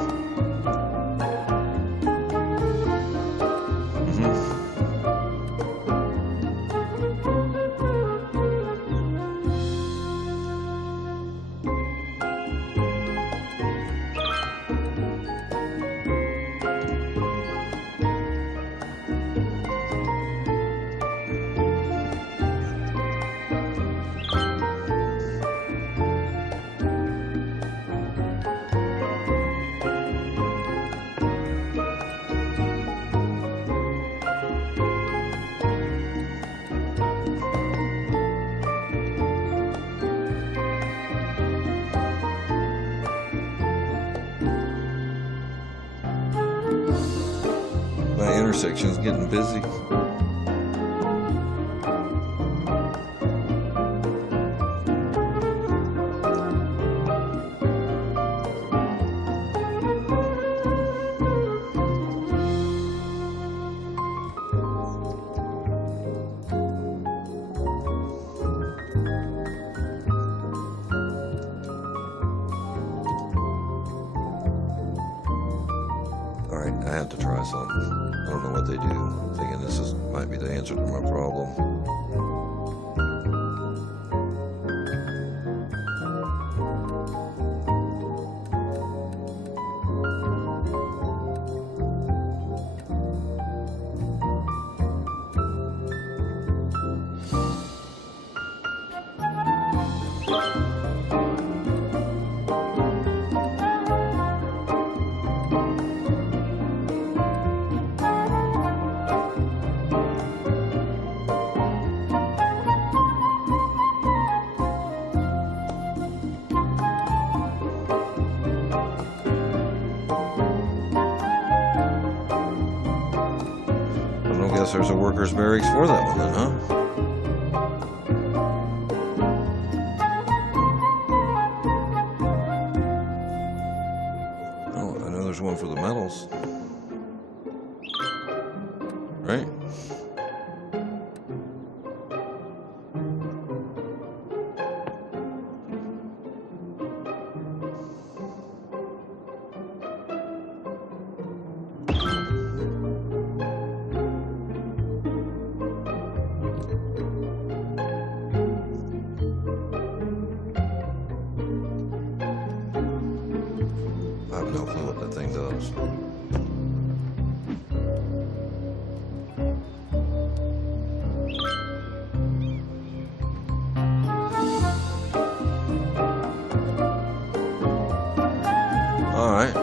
My intersection's getting busy. Alright, I have to try something. I don't know what they do. I'm thinking might be the answer to my problem. I guess there's a workers' barracks for that one then, huh? Oh, I know there's one for the metals. Right? I have no clue what that thing does. Alright.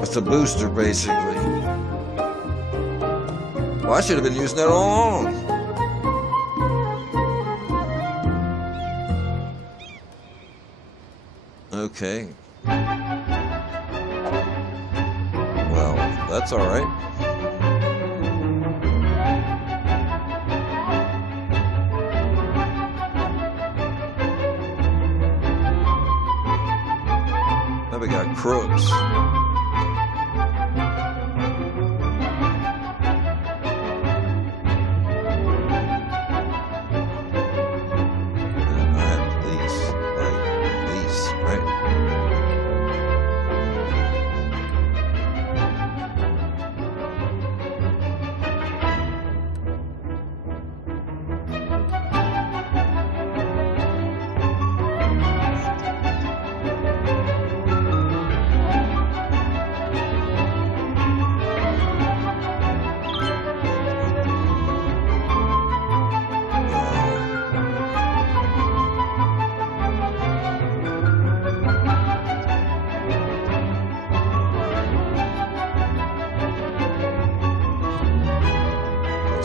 It's a booster, basically. Well, I should have been using that all along. Okay. Well, that's all right. Now we got crooks. And I have lease, right?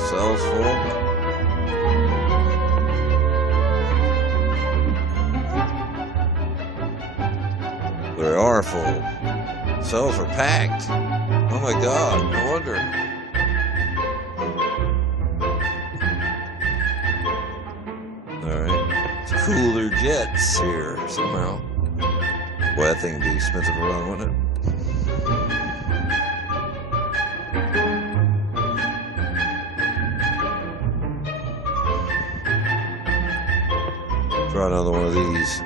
Cells full. They are full. Cells are packed. Oh my God, no wonder. Alright. It's cooler jets here somehow. Boy, that thing would be expensive to run, wouldn't it? Try another one of these.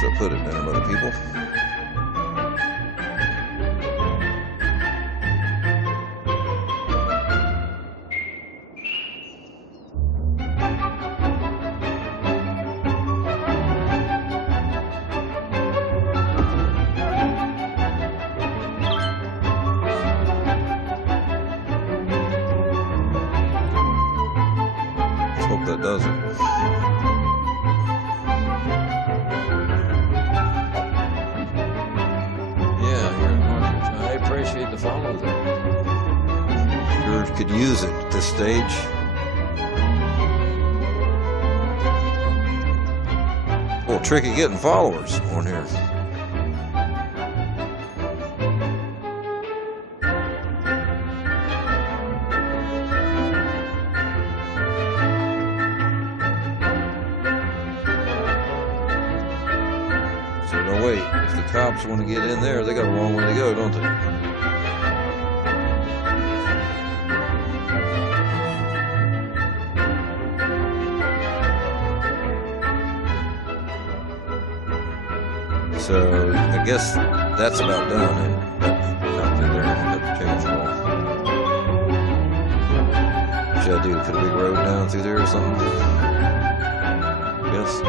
Should I put it there, buddy people? Hope that does it. Yeah, I appreciate the follow there. Sure could use it at this stage. A little tricky getting followers on here. So no wait, if the cops want to get in there, they got a long way to go, don't they? So I guess that's about done. And out through there, I'll have to change it all. What should I do? Put a big road down through there or something? Yes.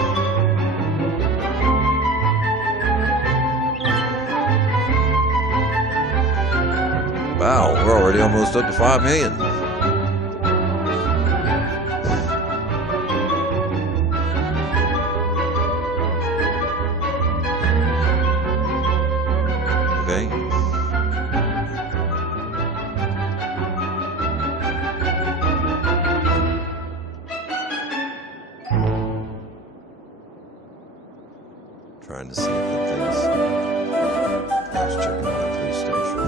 Wow, we're already almost up to 5 million. Okay. Trying to see if the things. I was checking on the police station.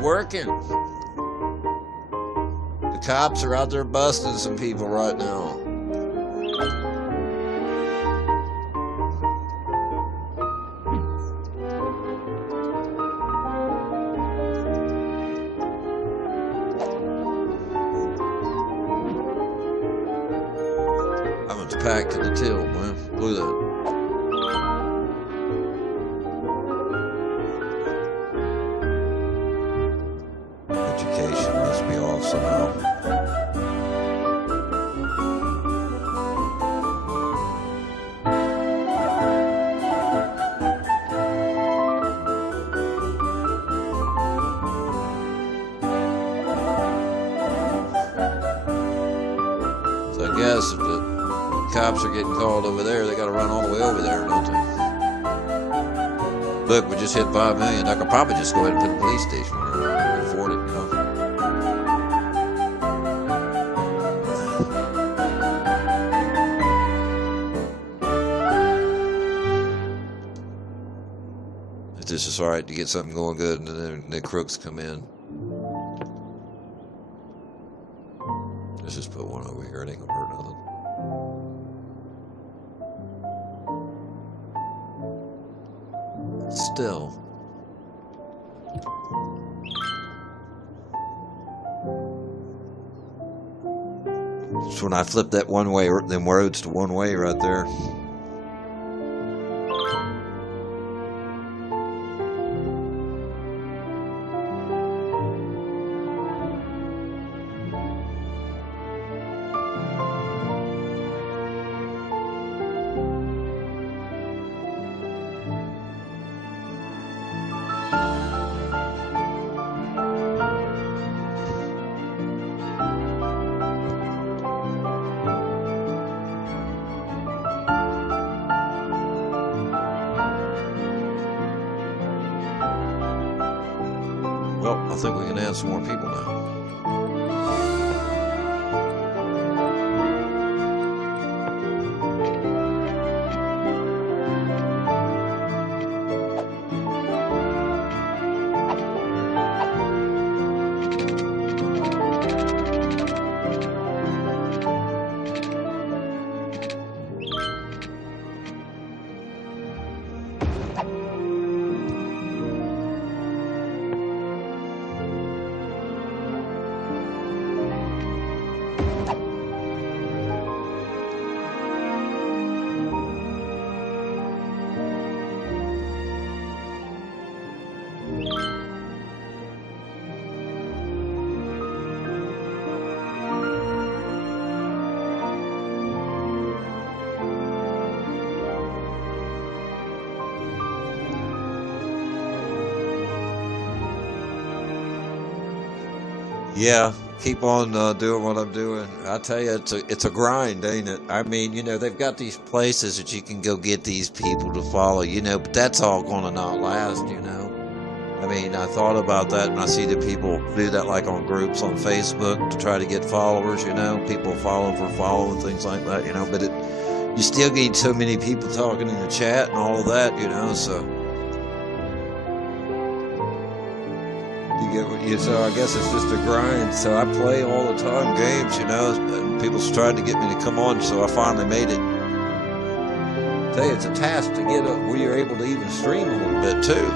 Working. The cops are out there busting some people right now. I'm packed to the till, man. Look at that. Education must be off somehow. realize that the cops are getting called over there. They got to run all the way over there, don't they? Look, we just hit 5 million. I could probably just go ahead and put a police station where I can afford it, you know. If this is all right to get something going good, and then the crooks come in. Let's just put one over here. It ain't gonna hurt nothing. Still. It's when I flip that one way, them roads to one way right there. Well, I think we can add some more people now. Yeah, keep on doing what I'm doing. I tell you, it's a grind, ain't it? I mean, you know, they've got these places that you can go get these people to follow, you know, but that's all going to not last, you know. I mean, I thought about that, and I see that people do that, like on groups on Facebook to try to get followers, you know. People follow for following, things like that, you know. But you still get so many people talking in the chat and all of that, you know, so. So I guess it's just a grind. So I play all the time games, you know, and people's trying to get me to come on, so I finally made it. I tell you, it's a task to get where you're able to even stream a little bit too.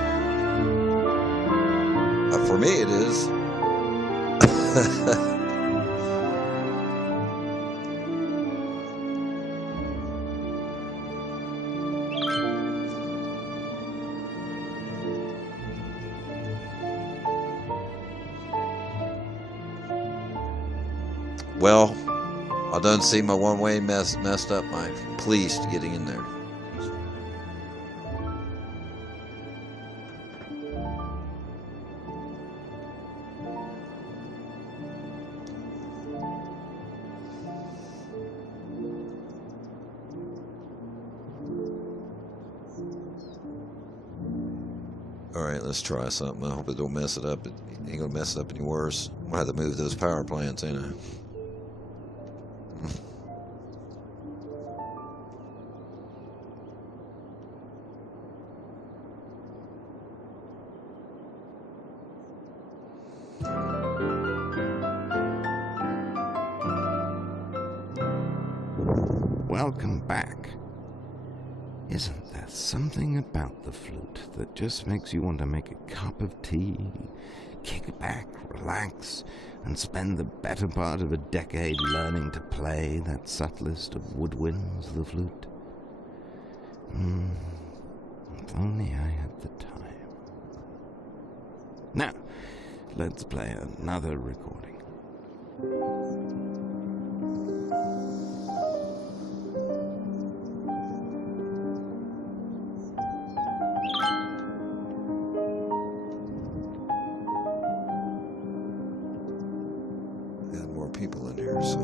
For me, it is. Well, I done see my one-way messed up. I'm pleased getting in there. Alright, let's try something. I hope it don't mess it up. It ain't gonna mess it up any worse. I'll have to move those power plants, ain't I? Welcome back. Isn't there something about the flute that just makes you want to make a cup of tea, kick back, relax, and spend the better part of a decade learning to play that subtlest of woodwinds, the flute? If only I had the time. Now, let's play another recording. Add more people in here, so.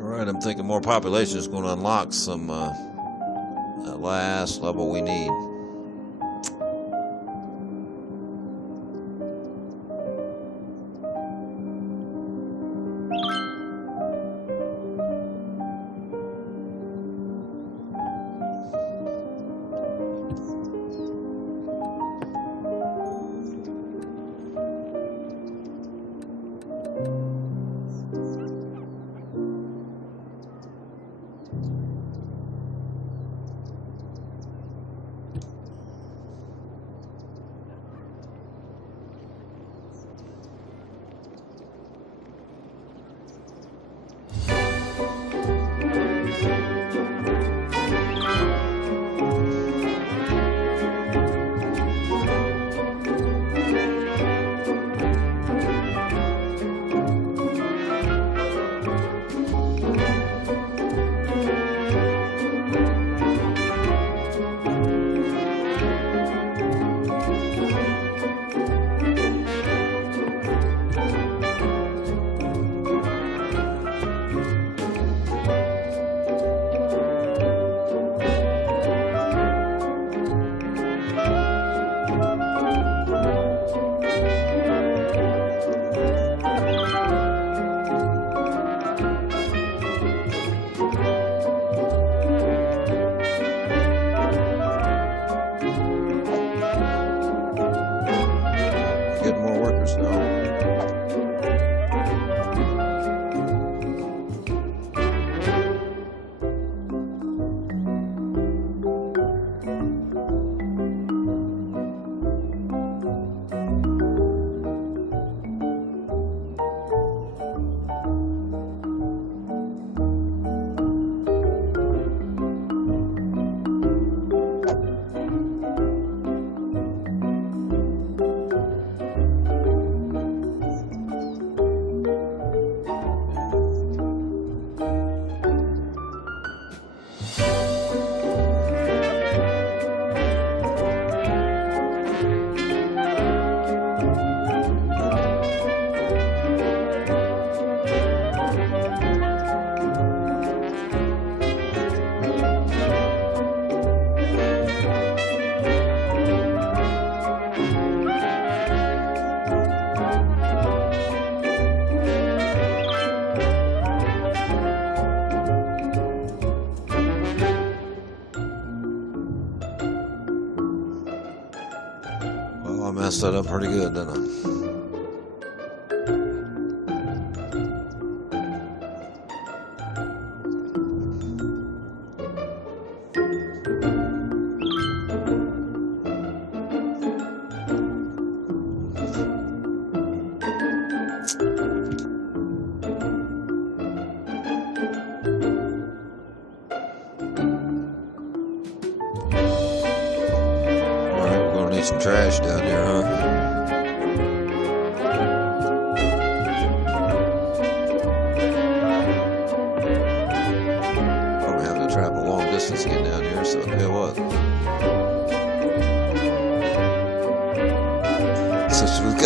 Alright, I'm thinking more population is going to unlock some that last level we need. Getting more workers now. Well, I messed that up pretty good, didn't I? Some trash down here, huh?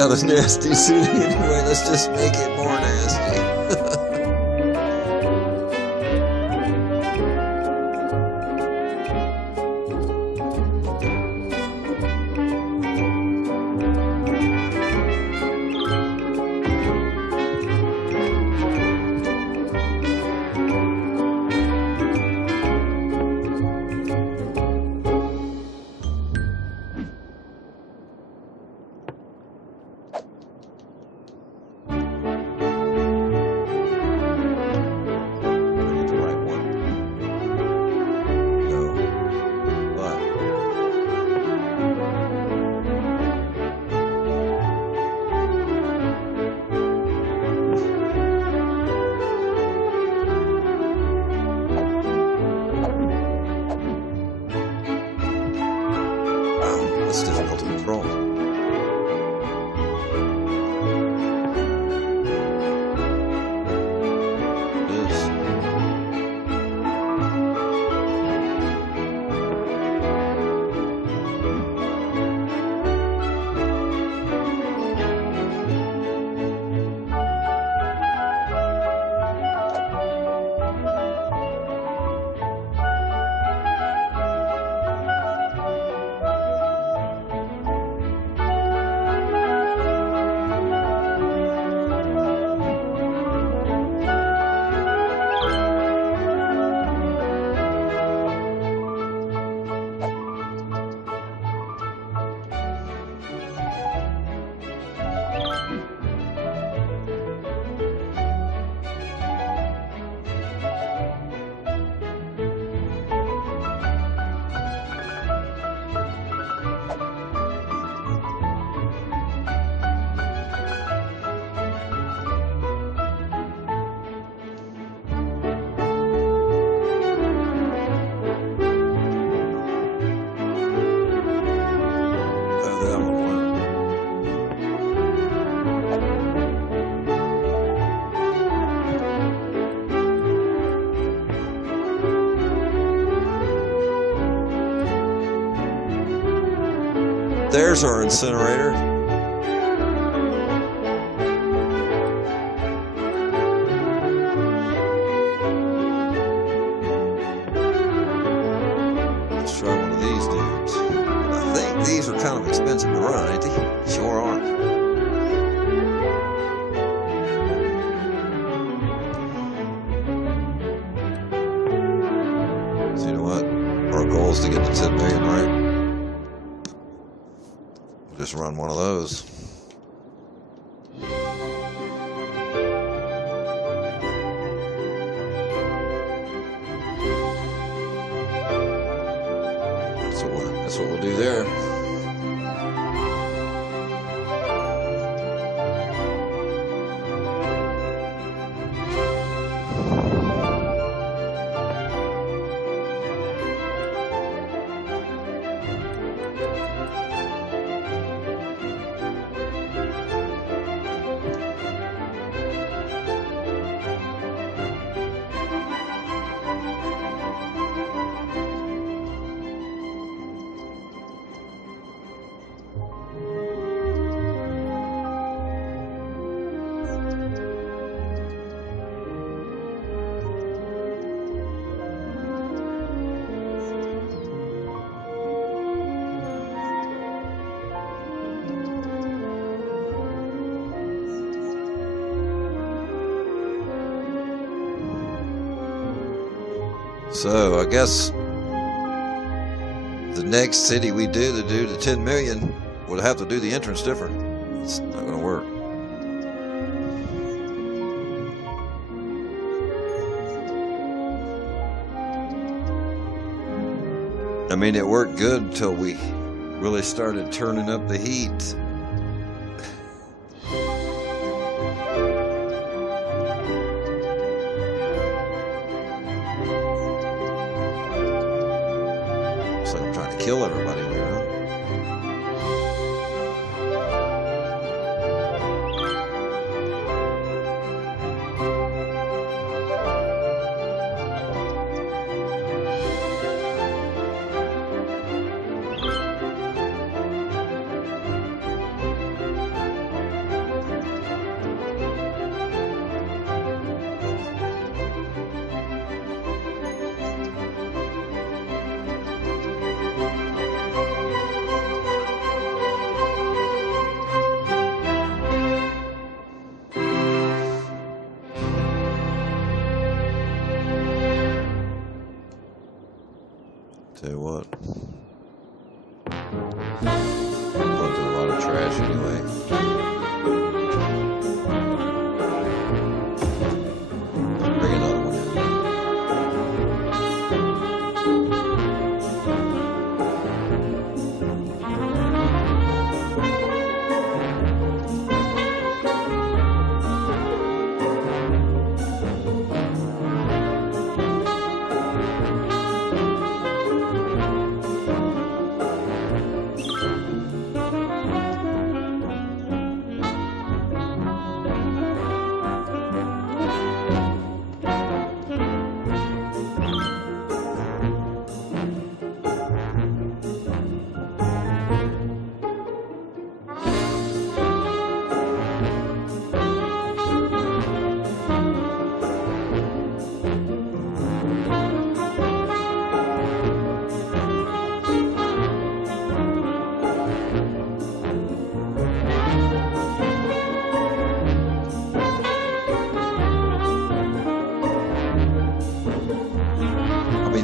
got a nasty city anyway. Let's just make it more nasty. It's difficult to control. It is. That will work. There's our incinerator. Let's try one of these dudes. I think these are kind of expensive to run, ain't they? Sure are. So you know what? Our goal is to get to 10 million, right? Just run one of those. That's what we'll do there. So I guess the next city we do to do the 10 million, we'll have to do the entrance different. It's not going to work. I mean, it worked good until we really started turning up the heat. Looks like I'm trying to kill everybody here, huh? Tell you what. Going through a lot of trash anyway. Bring another one in.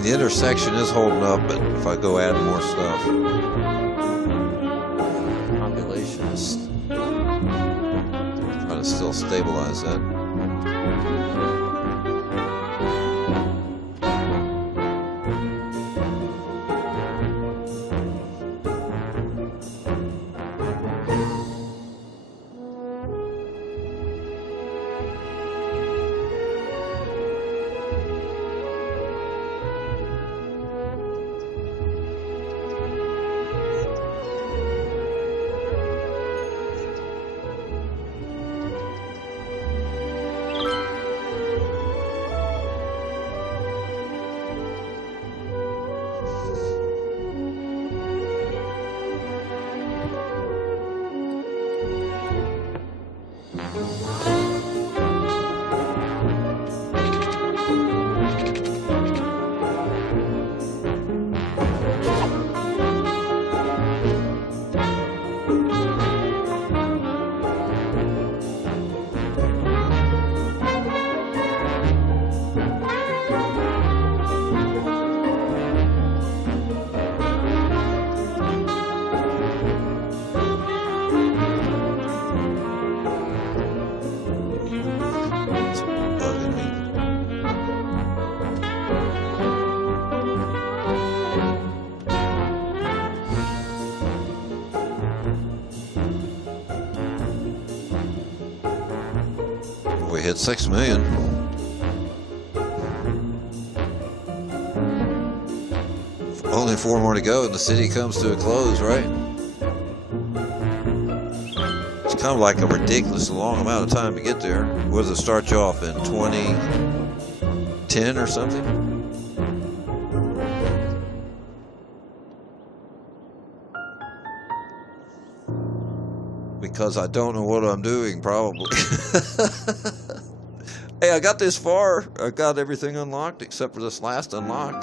The intersection is holding up, but if I go add more stuff, population is trying to still stabilize that. We hit 6 million. Only 4 more to go and the city comes to a close, right? It's kind of like a ridiculous long amount of time to get there. What does it start you off in 2010 or something? Because I don't know what I'm doing, probably. Hey, I got this far. I got everything unlocked except for this last unlock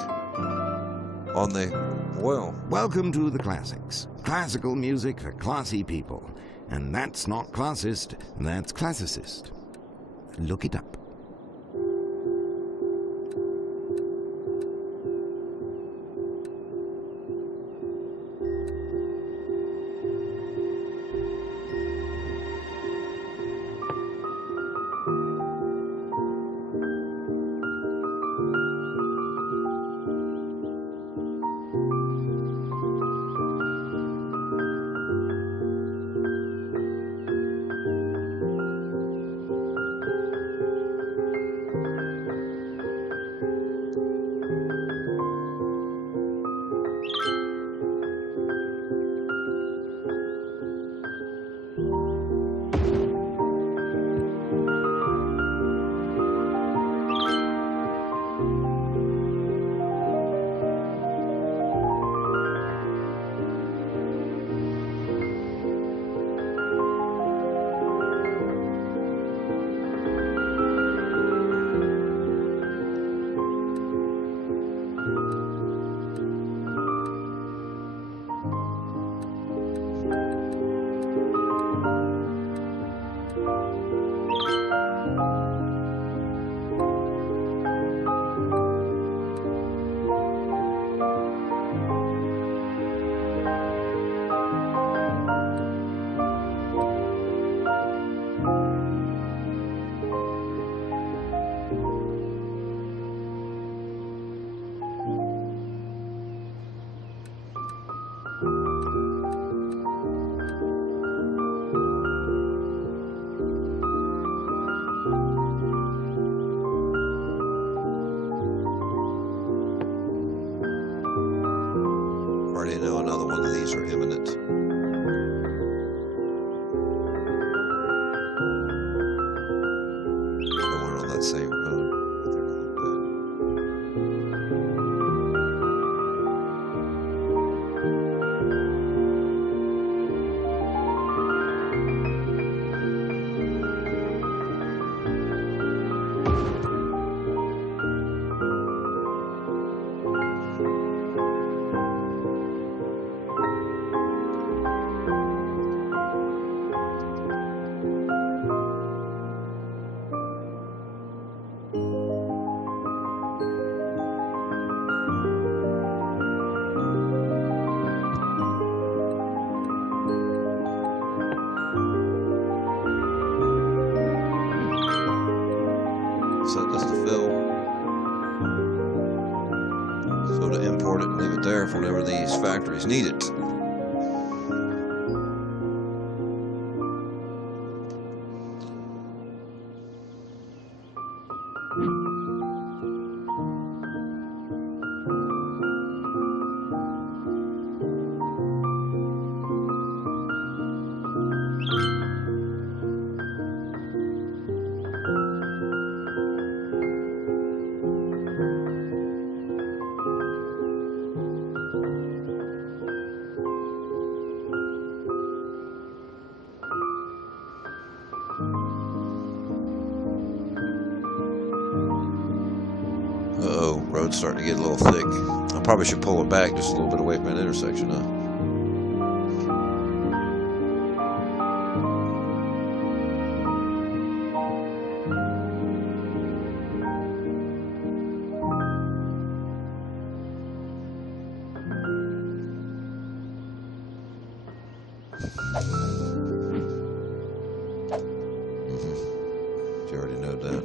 on the oil. Welcome to the classics. Classical music for classy people. And that's not classist, that's classicist. Look it up. Set this to fill. So to import it and leave it there for whenever these factories need it. Uh-oh, road's starting to get a little thick. I probably should pull it back just a little bit away from that intersection, huh? You already know that.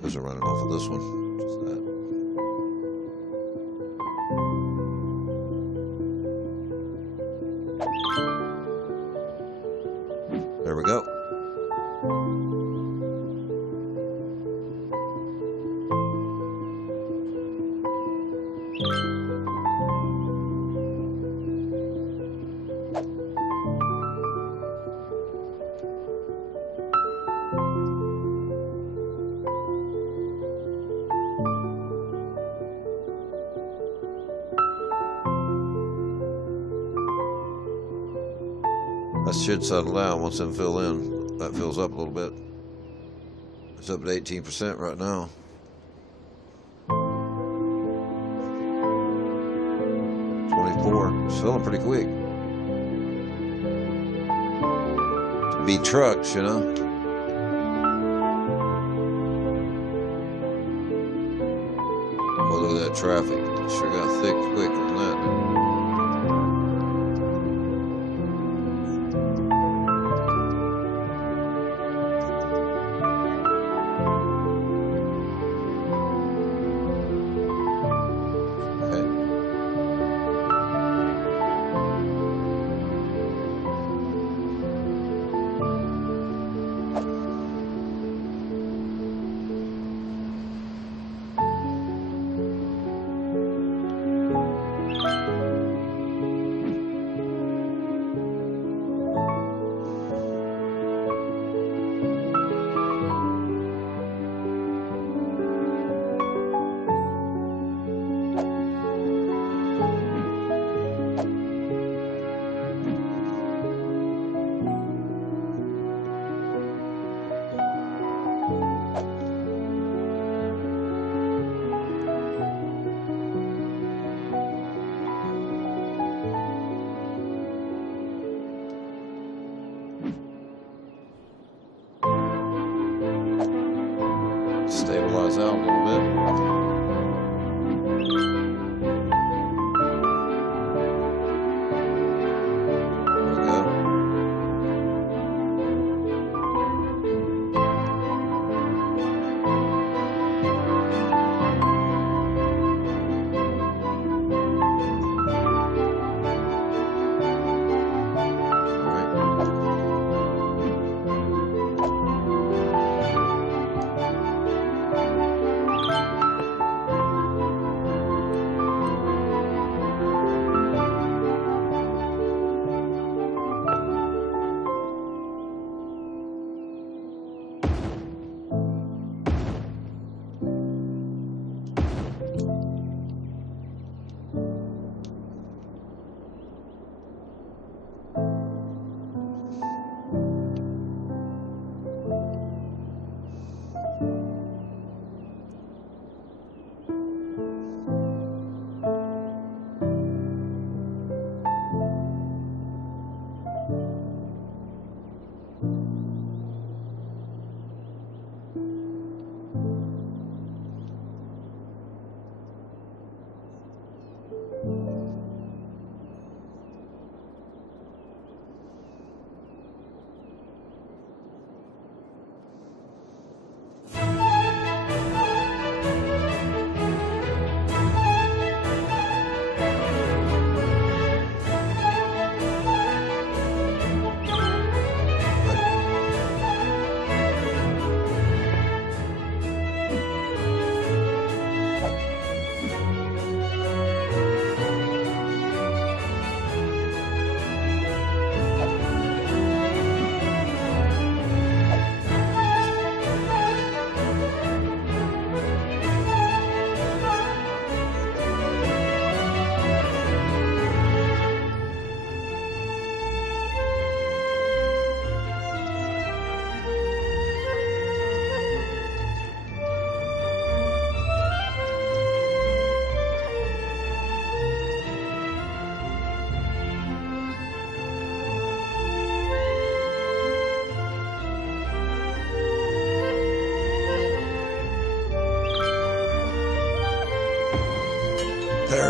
Those are running off of this one. Just that. There we go. That should settle down once them fill in. That fills up a little bit. It's up at 18% right now. 24. It's filling pretty quick. To be trucks, you know. Well, look at that traffic. Sure got thick quick on that. Stabilize out a little bit. There we go.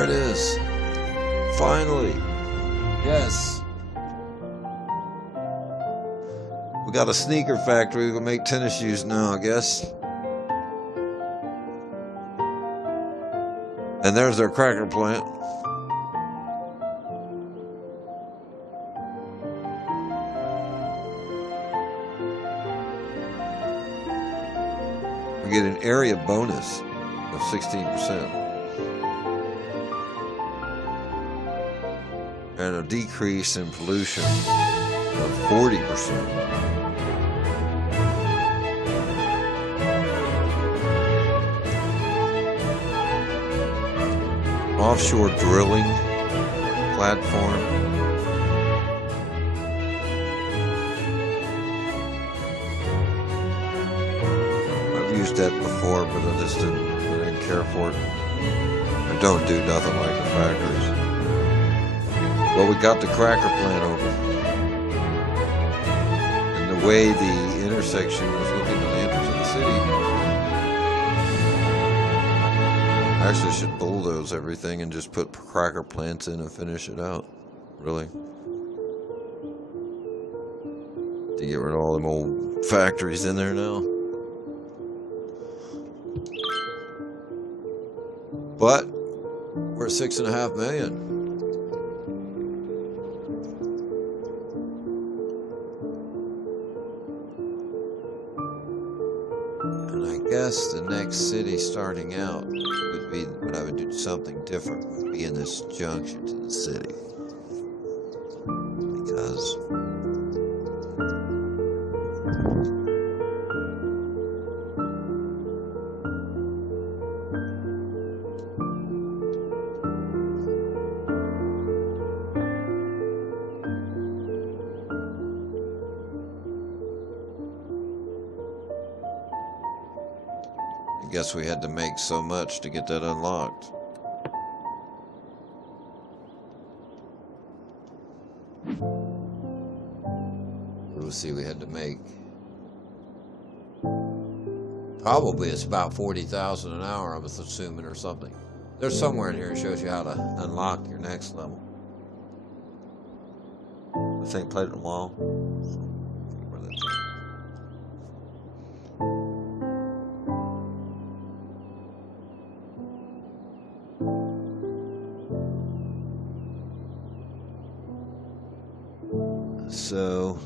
it is. Finally. Yes. We got a sneaker factory. We can make tennis shoes now, I guess. And there's their cracker plant. We get an area bonus of 16%. And a decrease in pollution of 40%. Offshore drilling platform. I've used that before, but I didn't care for it. I don't do nothing like the factories. Well, we got the cracker plant open. And the way the intersection was looking at the entrance of the city, I actually should bulldoze everything and just put cracker plants in and finish it out. Really. To get rid of all them old factories in there now. But we're at 6.5 million. And I guess the next city starting out would be, when I would do something different, would be in this junction to the city. Because I guess we had to make so much to get that unlocked. Let's see, we had to make, probably it's about 40,000 an hour, I was assuming, or something. There's somewhere in here that shows you how to unlock your next level. This ain't played in a while. Where that's at. So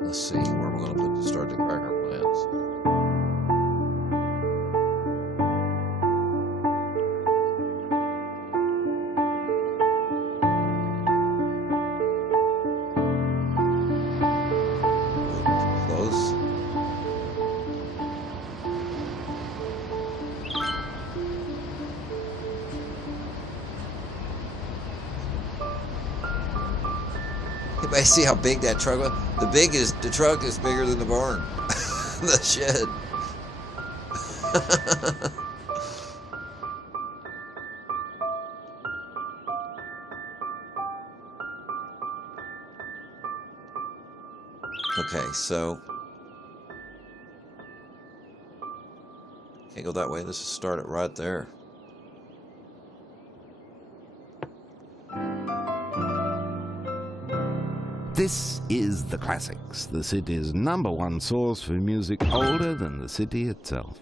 let's see where we're going to put the start the cracker plants. Close. Anybody see how big that truck was? The truck is bigger than the barn. The shed. Okay, so can't go that way. Let's just start it right there. This is The Classics, the city's #1 source for music older than the city itself.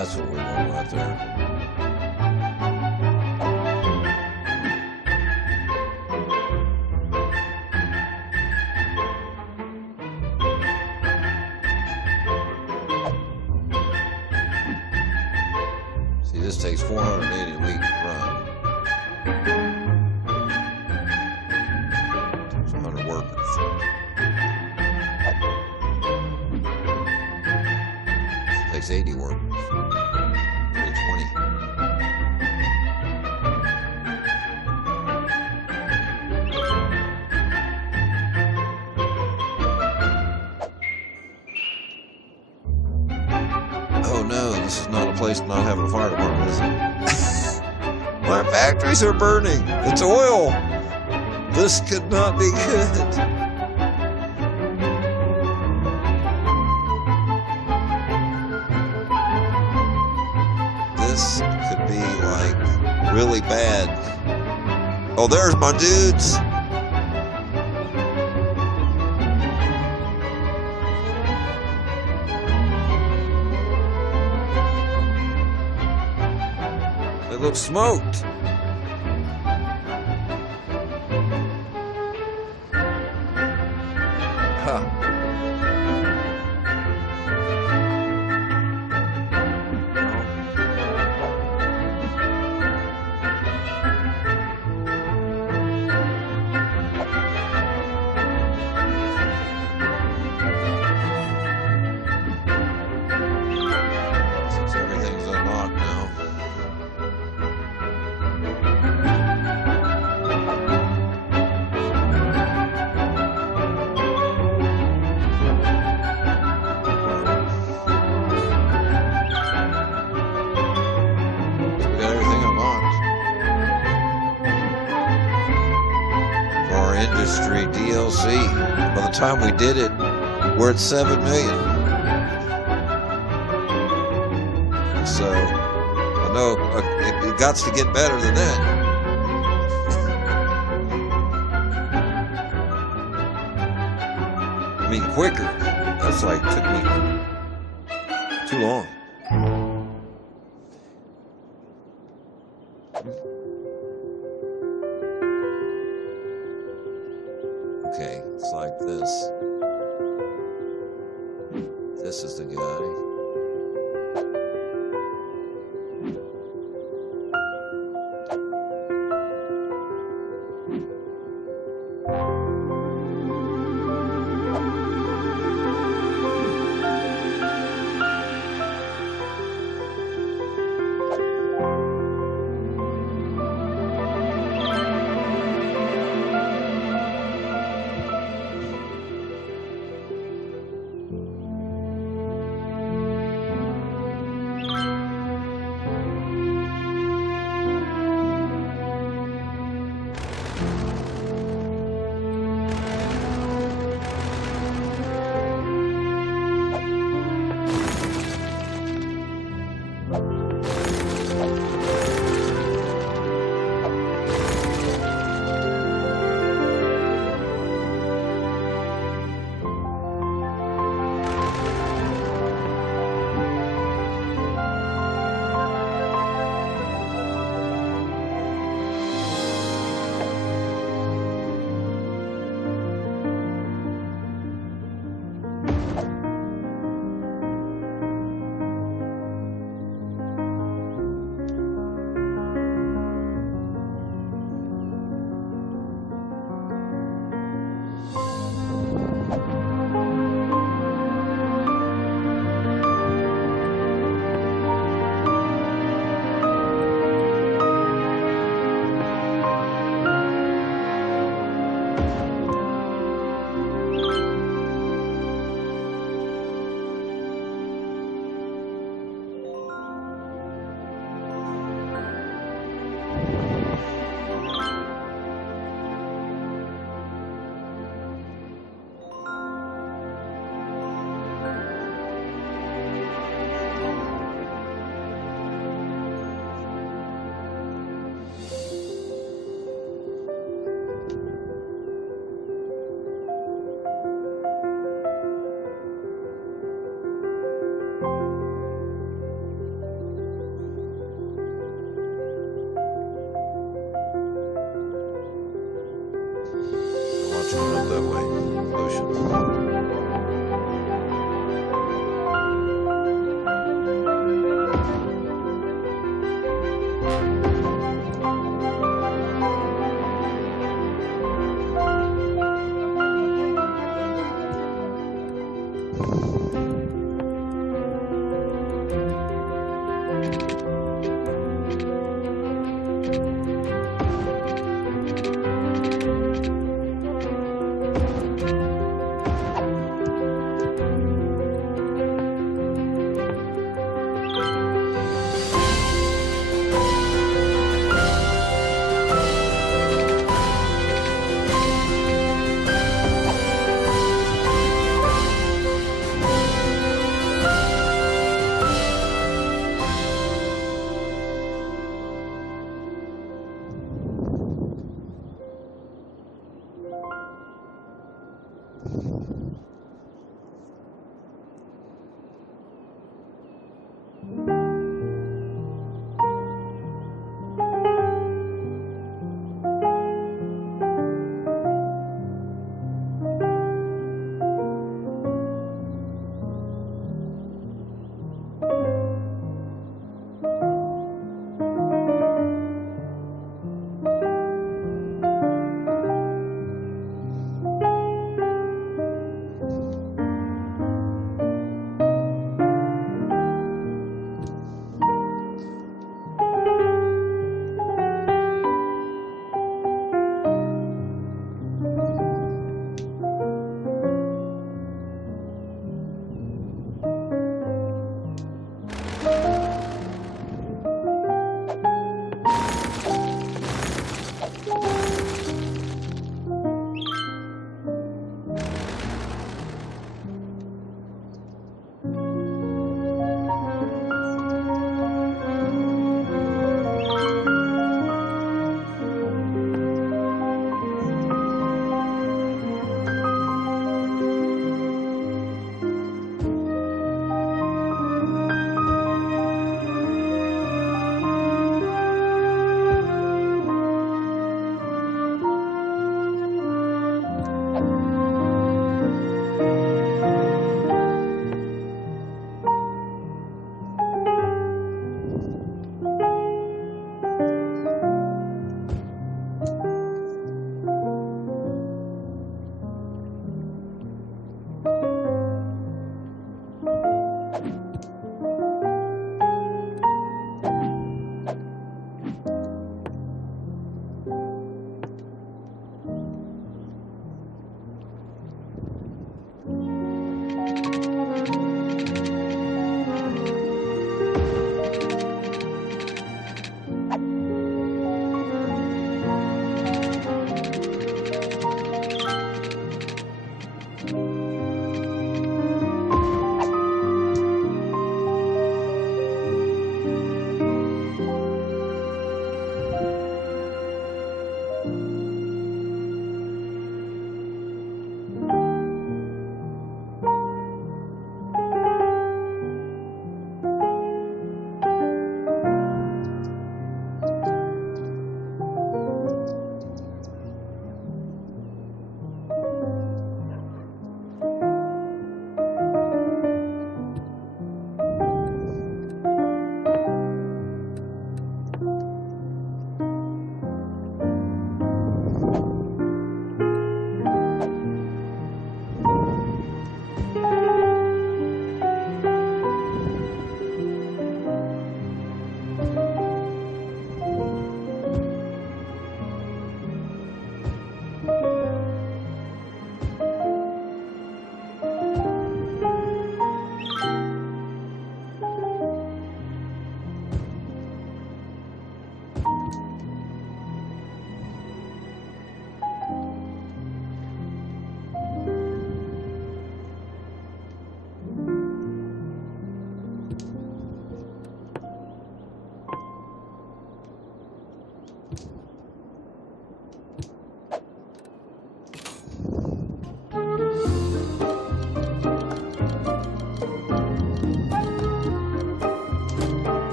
That's what we want right there. See, this takes 480 a week to run. It's 100 workers. It takes 80 workers. 320. Oh no, this is not a place to not have a fire department, is it? My factories are burning. It's oil. This could not be good. This could be like really bad. Oh, there's my dudes. They look smoked. Huh. Since everything's unlocked now. We got everything unlocked. For our industry DLC. By the time we did it, we're at 7 million. So, I know it got to get better than that. I mean, quicker. That's like, took me too long. Okay, it's like this. This is the guy. Watch going up that way. Ocean.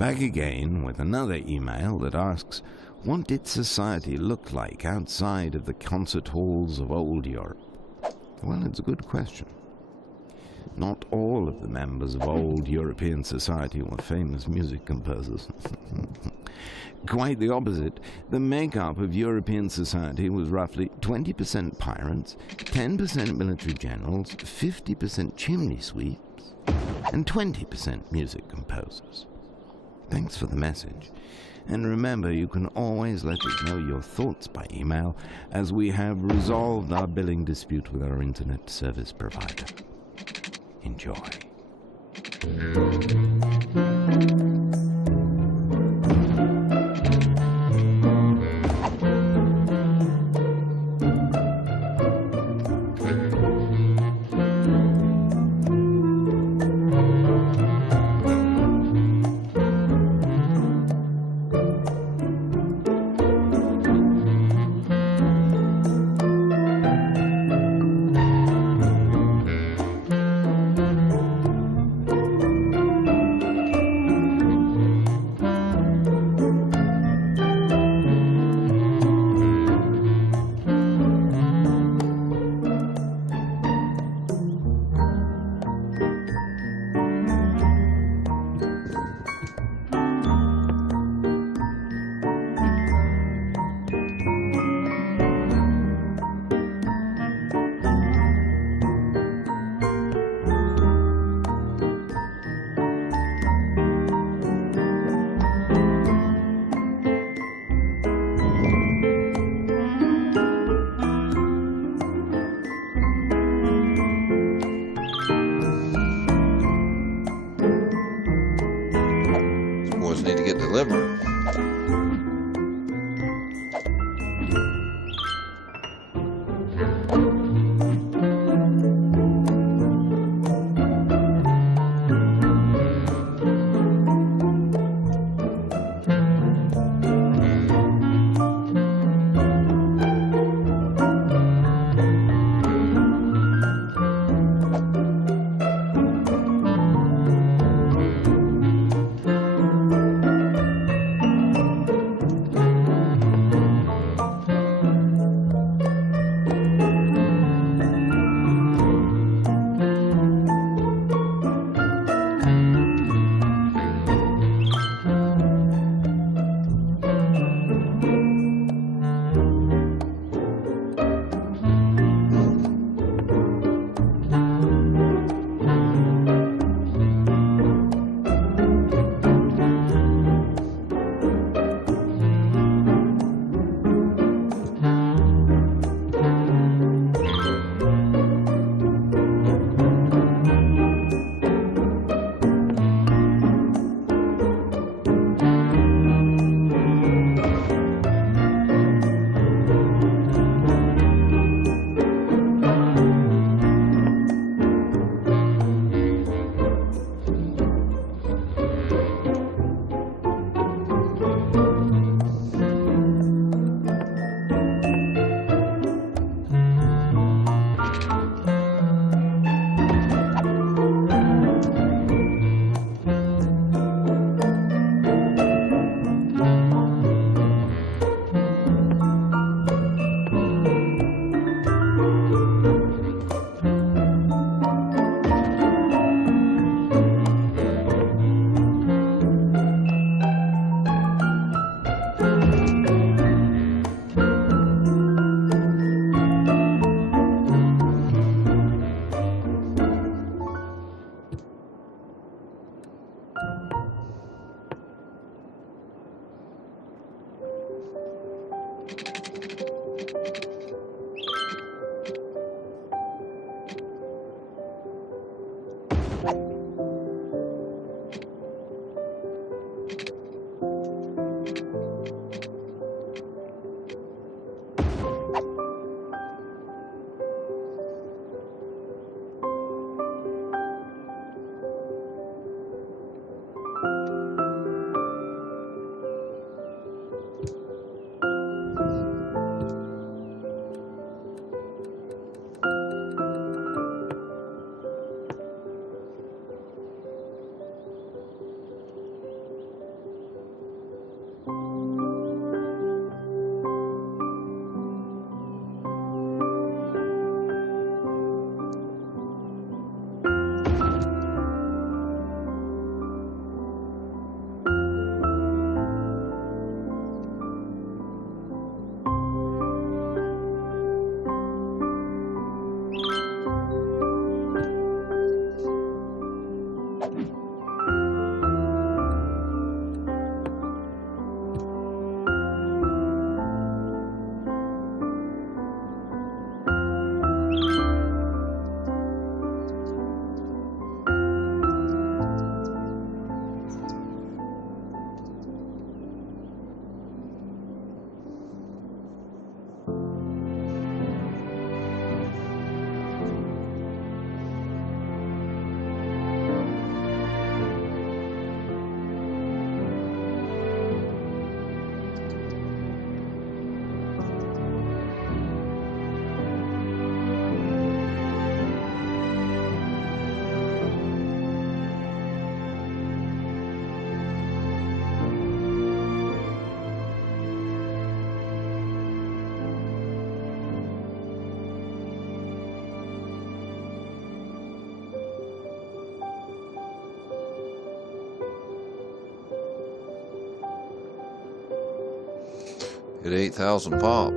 Back again with another email that asks, what did society look like outside of the concert halls of old Europe? Well, it's a good question. Not all of the members of old European society were famous music composers. Quite the opposite. The makeup of European society was roughly 20% pirates, 10% military generals, 50% chimney sweeps, and 20% music composers. Thanks for the message. And remember, you can always let us know your thoughts by email, as we have resolved our billing dispute with our internet service provider. Enjoy. Hit 8,000 pop.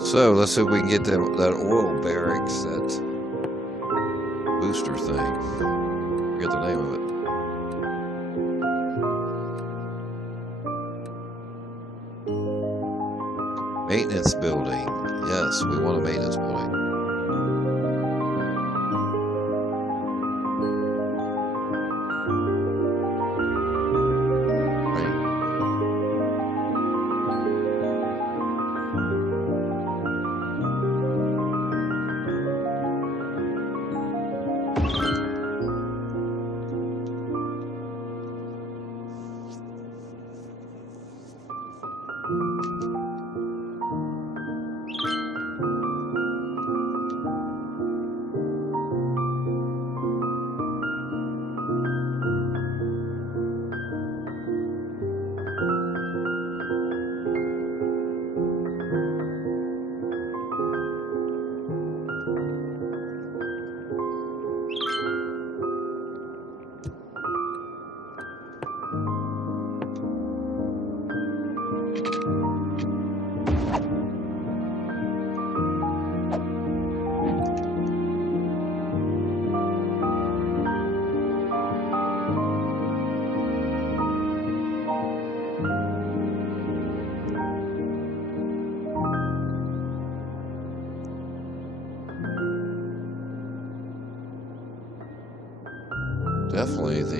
So let's see if we can get that oil barracks, that booster thing. Forget the name of it. Maintenance building. Yes, we want a maintenance building.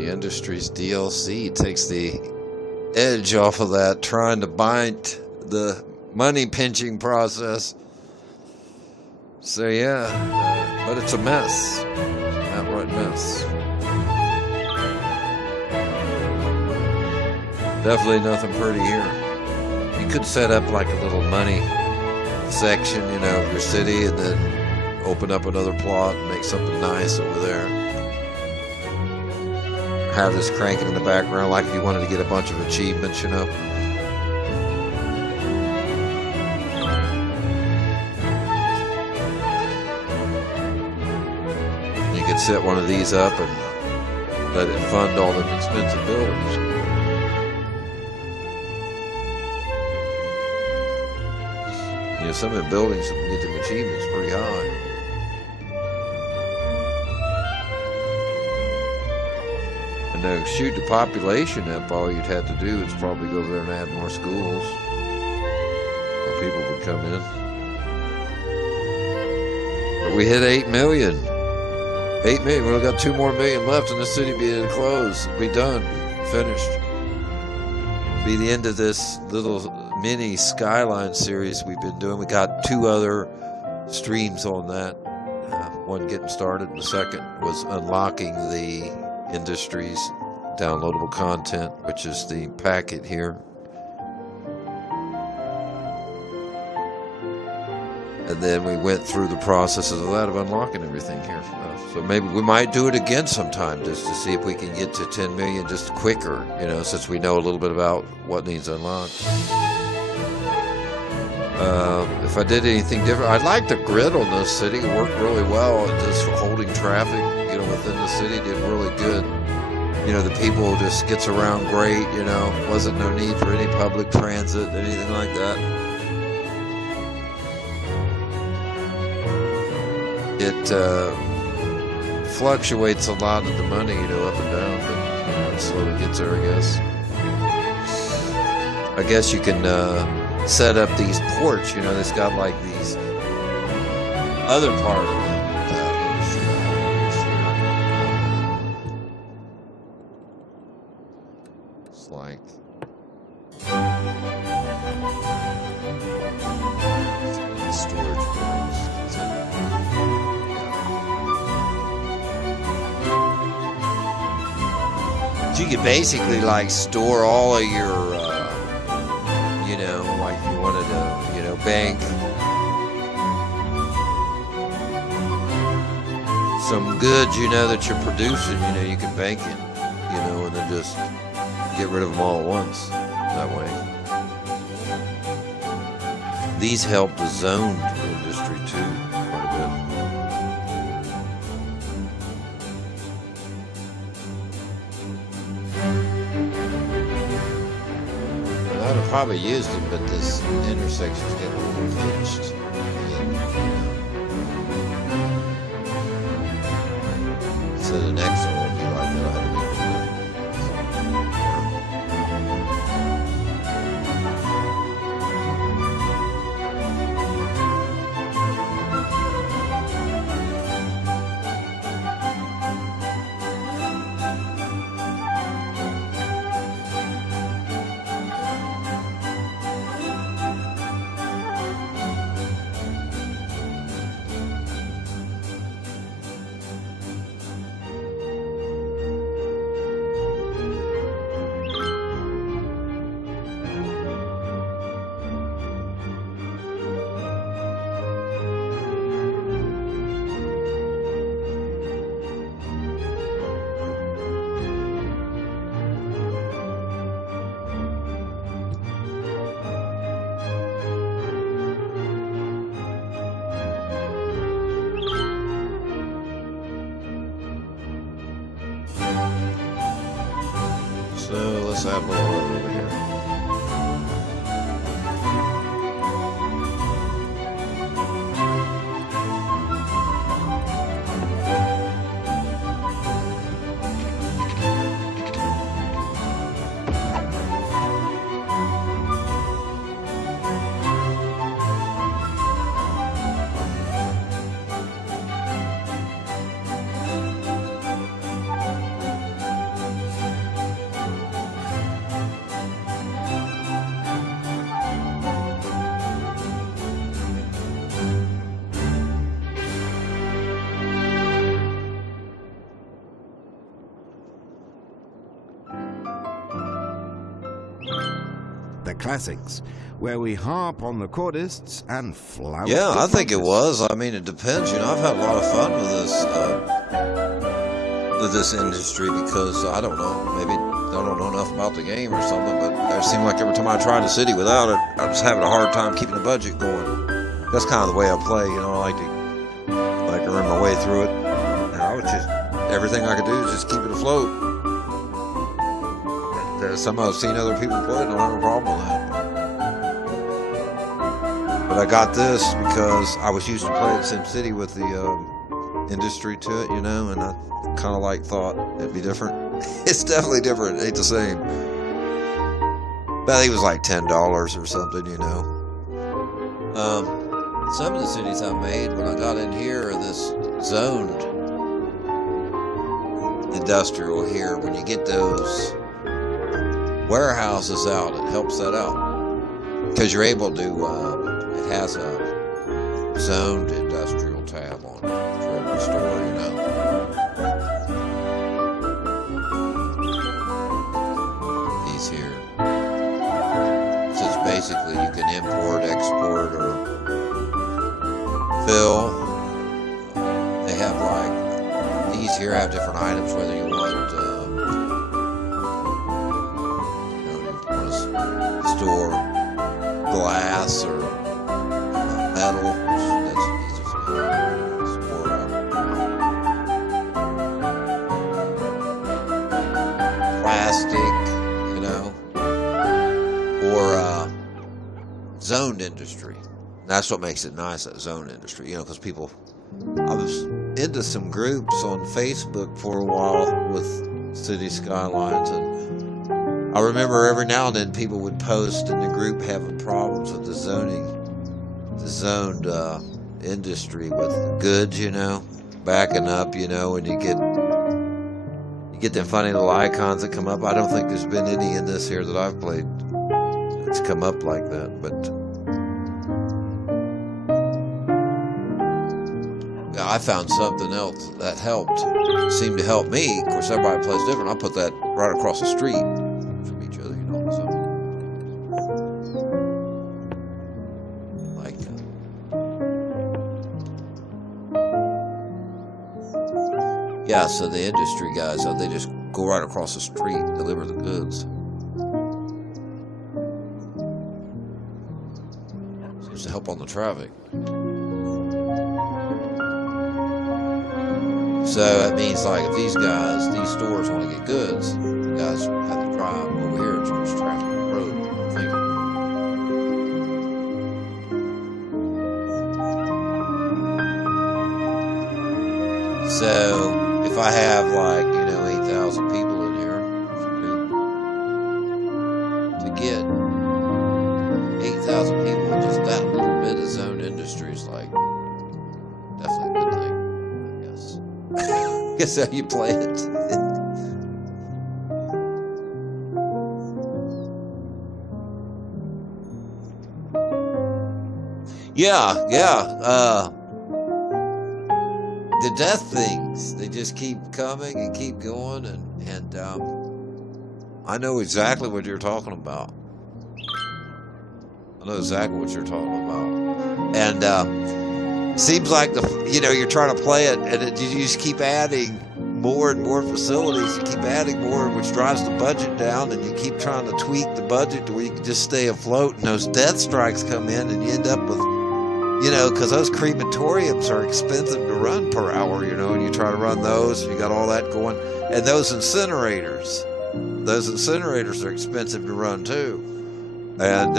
Industries DLC takes the edge off of that, trying to bind the money pinching process. So yeah, but it's a mess. It's an outright mess. Definitely nothing pretty here. You could set up like a little money section, you know, of your city, and then open up another plot and make something nice over there. Have this cranking in the background like if you wanted to get a bunch of achievements, you know. You could set one of these up and let it fund all the expensive buildings. You know, some of the buildings get them achievements pretty high. And to shoot the population up, all you'd have to do is probably go over there and add more schools. More people would come in. But we hit 8 million. 8 million. We've got 2 more million left and the city being closed. Be done. Finished. Be the end of this little mini Skylines series we've been doing. We got 2 other streams on that. One getting started, and the second was unlocking the Industries downloadable content, which is the packet here. And then we went through the processes of that, of unlocking everything here. So maybe we might do it again sometime, just to see if we can get to 10 million just quicker, you know, since we know a little bit about what needs unlocked. If I did anything different, I'd like the grid on this city. It worked really well. Just holding traffic, you know, within the city did really good. You know, the people just gets around great, you know. Wasn't no need for any public transit, anything like that. It fluctuates a lot of the money, you know, up and down, but you know, it slowly gets there, I guess. I guess you can set up these ports, you know, that's got like these other part of the industry. It's like storage rooms. So you could basically like store all of your you know, like if you wanted to, you know, bank some goods, you know, that you're producing, you know, you can bank it, you know, and then just get rid of them all at once that way. These help the zoned industry too, quite a bit. I'd have probably used it, but this intersection's getting a little pinched. So the next one will be like that. I'll have to make So let's add a little road over here. classics, where we harp on the chordists and flout Yeah, the I think it trumpets. was. I mean, it depends. You know, I've had a lot of fun with this industry because I don't know, maybe I don't know enough about the game or something, but it seemed like every time I tried a city without it, I was having a hard time keeping the budget going. That's kind of the way I play. You know, I like to run my way through it. And I was just everything I could do is just keep it afloat. And, somehow I've seen other people play, and I don't have a problem with that. But I got this because I was used to playing SimCity with the industry to it, you know, and I kind of thought it'd be different. It's definitely different. It ain't the same. But I think it was like $10 or something, you know. Some of the cities I made when I got in here are this zoned industrial here. When you get those warehouses out, it helps that out because you're able to. It has a zoned industrial tab on it for every store, you know. These here. So it's basically you can import, export, or fill. They have these here have different items, whether you want, you want to store glass or metal. That's easy for store plastic, you know, or zoned industry. That's what makes it nice, that zone industry, you know, because people. I was into some groups on Facebook for a while with City Skylines, and I remember every now and then people would post in the group having problems with the zoned industry with goods, you know, backing up, you know, and you get them funny little icons that come up. I don't think there's been any in this here that I've played that's come up like that, but I found something else that helped, seemed to help me. Of course, everybody plays different. I put that right across the street from each other, you know. So, yeah. So the industry guys, they just go right across the street, deliver the goods. Seems to help on the traffic. So that means if these stores want to get goods, the guys have to drive over here and change traffic on the road. I'm thinking. So if I have 8,000 people in here, to get 8,000 people with just that little bit of zone industry is definitely a good thing. Guess how you play it. Yeah. The death things, they just keep coming and keep going, and I know exactly what you're talking about. And seems like you're trying to play it, and you just keep adding more and more facilities. You keep adding more, which drives the budget down, and you keep trying to tweak the budget to where you can just stay afloat. And those death strikes come in, and you end up with, because those crematoriums are expensive to run per hour, and you try to run those, and you got all that going. And those incinerators are expensive to run too. And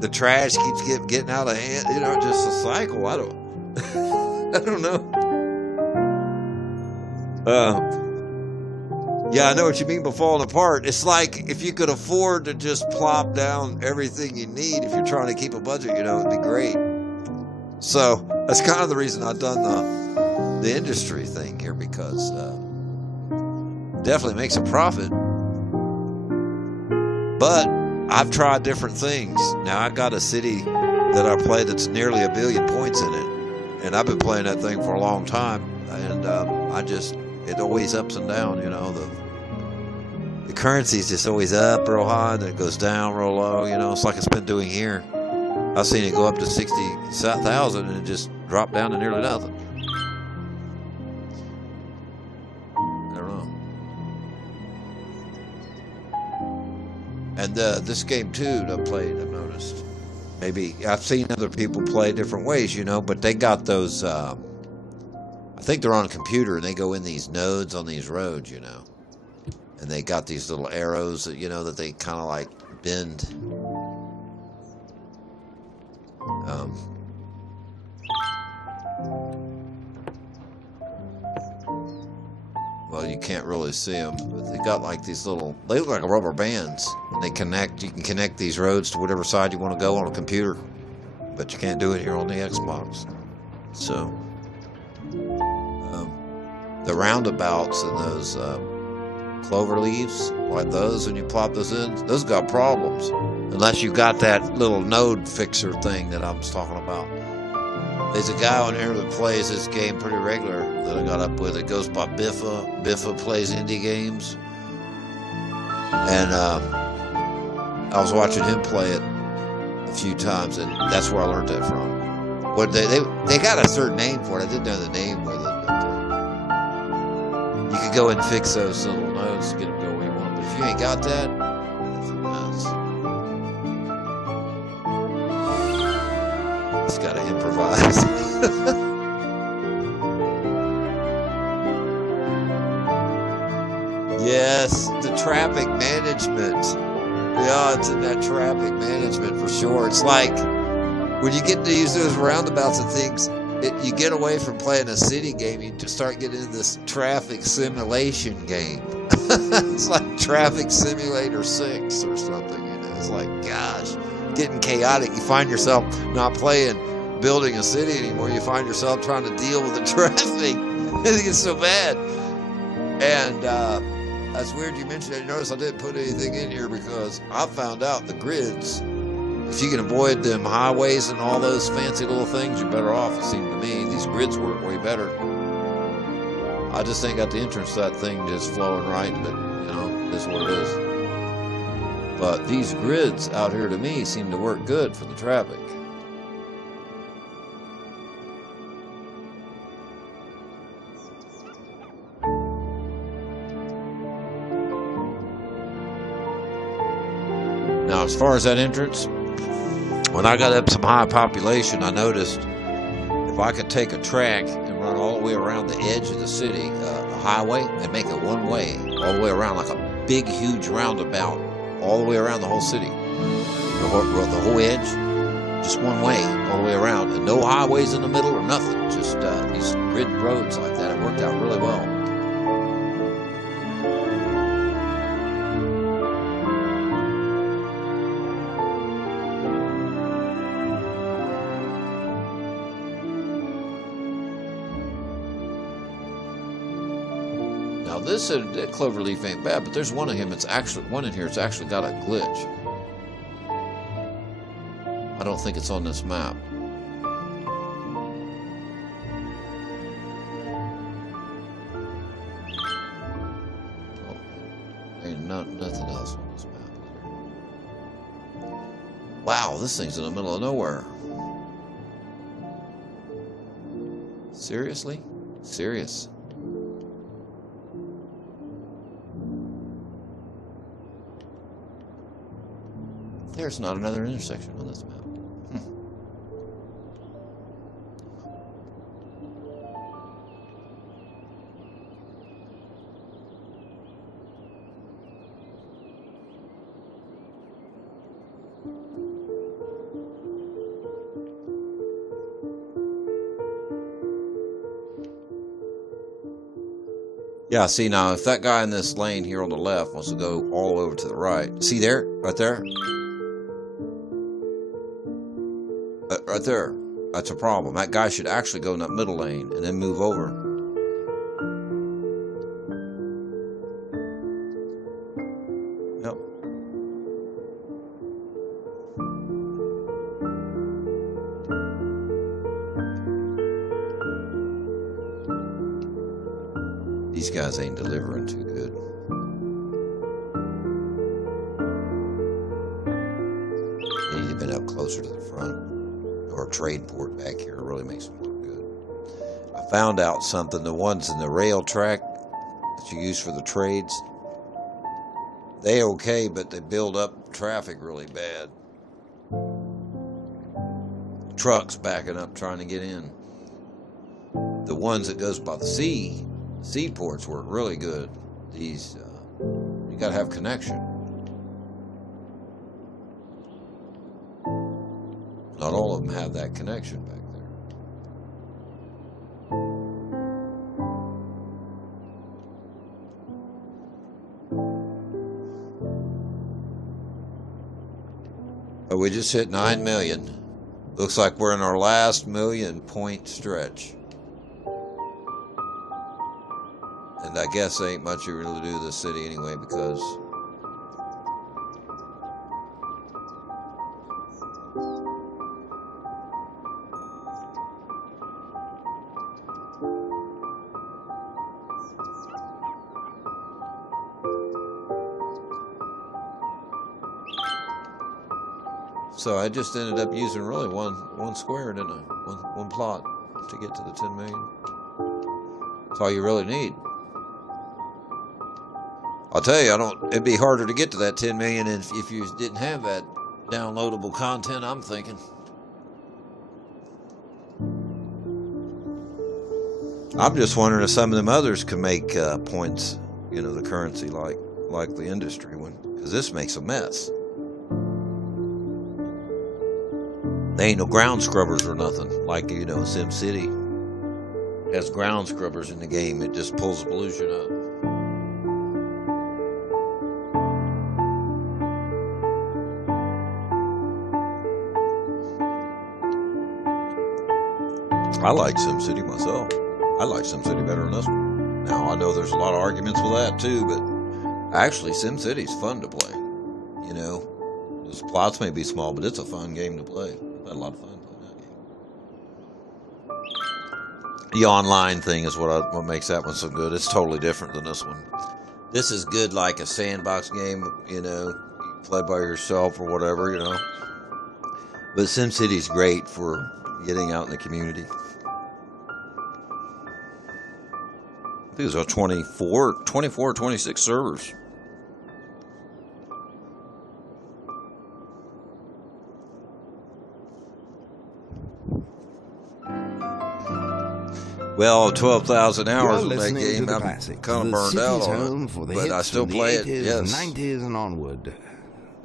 the trash keeps getting out of hand, just a cycle. I don't know. Yeah, I know what you mean by falling apart. It's like if you could afford to just plop down everything you need, if you're trying to keep a budget, it'd be great. So that's kind of the reason I've done the industry thing here, because definitely makes a profit. But I've tried different things. Now I got a city that I play that's nearly 1 billion points in it, and I've been playing that thing for a long time, and it always ups and down. The currency's just always up real high, and then it goes down real low. You know, it's like it's been doing here. I've seen it go up to 60,000 and it just drop down to nearly nothing. I don't know. And this game too, I've played. I've noticed. Maybe I've seen other people play different ways, you know, but they got those. I think they're on a computer and they go in these nodes on these roads, you know, and they got these little arrows that, you know, that they kind of like bend. Well, you can't really see them, but they got like these little, they look like rubber bands. And they connect, you can connect these roads to whatever side you want to go on a computer, but you can't do it here on the Xbox. So, the roundabouts and those clover leaves, like those, when you plop those in, those got problems. Unless you got that little node fixer thing that I was talking about. There's a guy on here that plays this game pretty regular that I got up with. It goes by Biffa. Biffa plays indie games. And I was watching him play it a few times, and that's where I learned that from. What they got a certain name for it. I didn't know the name with it. But, you could go and fix those little nodes to get them to go where you want. But if you ain't got that, it's a mess. It's got to improvise. Yes, the traffic management. Yeah, it's in that traffic management for sure. It's like when you get to use those roundabouts and things, you get away from playing a city game, you just start getting into this traffic simulation game. It's like Traffic Simulator 6 or something, you know. It's like, gosh, getting chaotic. You find yourself not playing building a city anymore. You find yourself trying to deal with the traffic. It gets so bad. And that's weird you mentioned that. You notice I didn't put anything in here because I found out the grids, if you can avoid them highways and all those fancy little things, you're better off, it seemed to me. These grids work way better. I just ain't got the entrance to that thing just flowing right, but, you know, that's what it is. But these grids out here to me seem to work good for the traffic. Now, as far as that entrance, when I got up some high population, I noticed if I could take a track and run all the way around the edge of the city, a highway, and make it one way, all the way around, like a big, huge roundabout, all the way around the whole city, the whole edge, just one way, all the way around, and no highways in the middle or nothing, just these grid roads like that. It worked out really well. That cloverleaf ain't bad, but there's one of him. It's actually one in here. It's actually got a glitch. I don't think it's on this map. Oh, ain't nothing else on this map. Wow, this thing's in the middle of nowhere. Seriously? Serious? There's not another intersection on this map. Yeah, see now, if that guy in this lane here on the left wants to go all the way over to the right, see there? Right there? Right there. That's a problem. That guy should actually go in that middle lane and then move over. Yep. These guys ain't delivering too good. closer to the front, or a trade port back here. It really makes them look good. I found out something. The ones in the rail track that you use for the trades, they okay, but they build up traffic really bad. Trucks backing up trying to get in. The ones that goes by the seaports work really good. These, you gotta have connection. Not all of them have that connection back there. But we just hit 9 million. Looks like we're in our last 1,000,000 stretch. And I guess there ain't much you really do to the city anyway, because so I just ended up using really one square, didn't I? One plot to get to the 10 million. That's all you really need. I'll tell you, it'd be harder to get to that 10 million if you didn't have that downloadable content, I'm thinking. I'm just wondering if some of them others can make points, the currency like the industry one, because this makes a mess. There ain't no ground scrubbers or nothing, like, SimCity. It has ground scrubbers in the game. It just pulls the pollution up. I like SimCity myself. I like SimCity better than this one. Now, I know there's a lot of arguments with that too, but actually SimCity's fun to play. The plots may be small, but it's a fun game to play. I've had a lot of fun playing that game. The online thing is what makes that one so good. It's totally different than this one. This is good like a sandbox game, you play by yourself or whatever, But SimCity's great for getting out in the community. I think there's 24, 26 servers. Well, 12,000 hours of that game, I'm kind of burned out on it, but I still play it, yes. 90s and onward.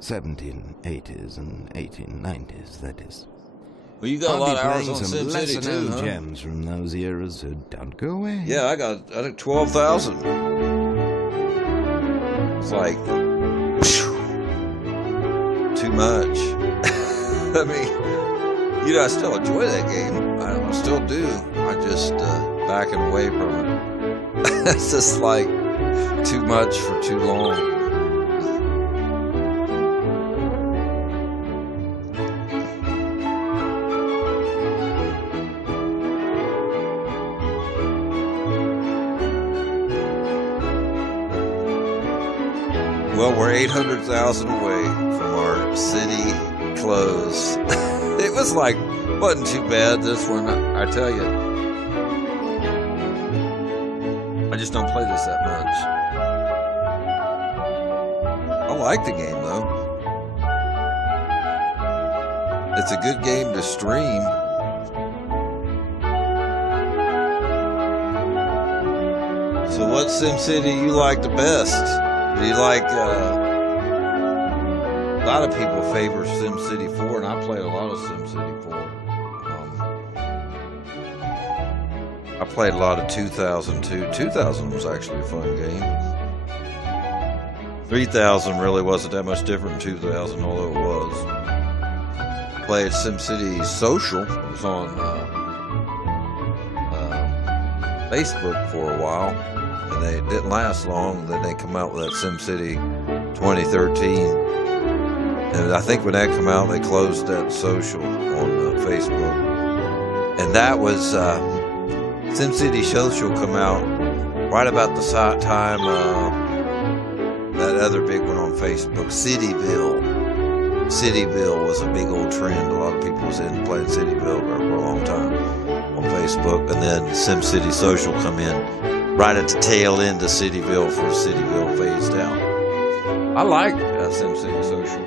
1780s and 1890s, that is. Well, you got a lot of hours on SimCity too, huh? Gems from those eras, so don't go away. Yeah, I think 12,000. It's like, whew, too much. I mean, I still enjoy that game. I still do. I just backing away from it. It's just like too much for too long. Well, we're 800,000 away from our city close. It wasn't too bad, this one, I tell you. I just don't play this that much. I like the game, though. It's a good game to stream. So what SimCity you like the best? Do you like, a lot of people favor SimCity 4, and I played a lot of SimCity 4. I played a lot of 2002. 2000 was actually a fun game. 3000 really wasn't that much different than 2000, although it was. Played SimCity Social. It was on Facebook for a while. And they didn't last long. Then they come out with that SimCity 2013. And I think when that came out, they closed that social on Facebook. And that was SimCity Social come out right about the time that other big one on Facebook, Cityville. Cityville was a big old trend. A lot of people was in playing Cityville for a long time on Facebook, and then SimCity Social come in right at the tail end of Cityville for Cityville phased out. I like SimCity Social.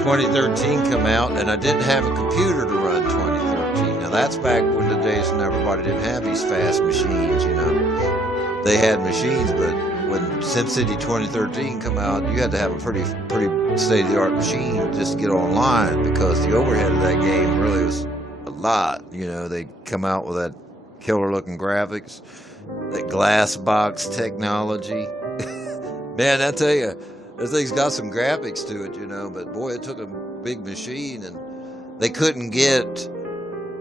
2013 come out, and I didn't have a computer to run 2013. Now that's back when the days when everybody didn't have these fast machines, you know. They had machines, but when SimCity 2013 come out, you had to have a pretty state-of-the-art machine just to get online, because the overhead of that game really was a lot. You know, they come out with that killer-looking graphics, that glass box technology. Man, I tell you, this thing's got some graphics to it, you know, but boy, it took a big machine, and they couldn't get,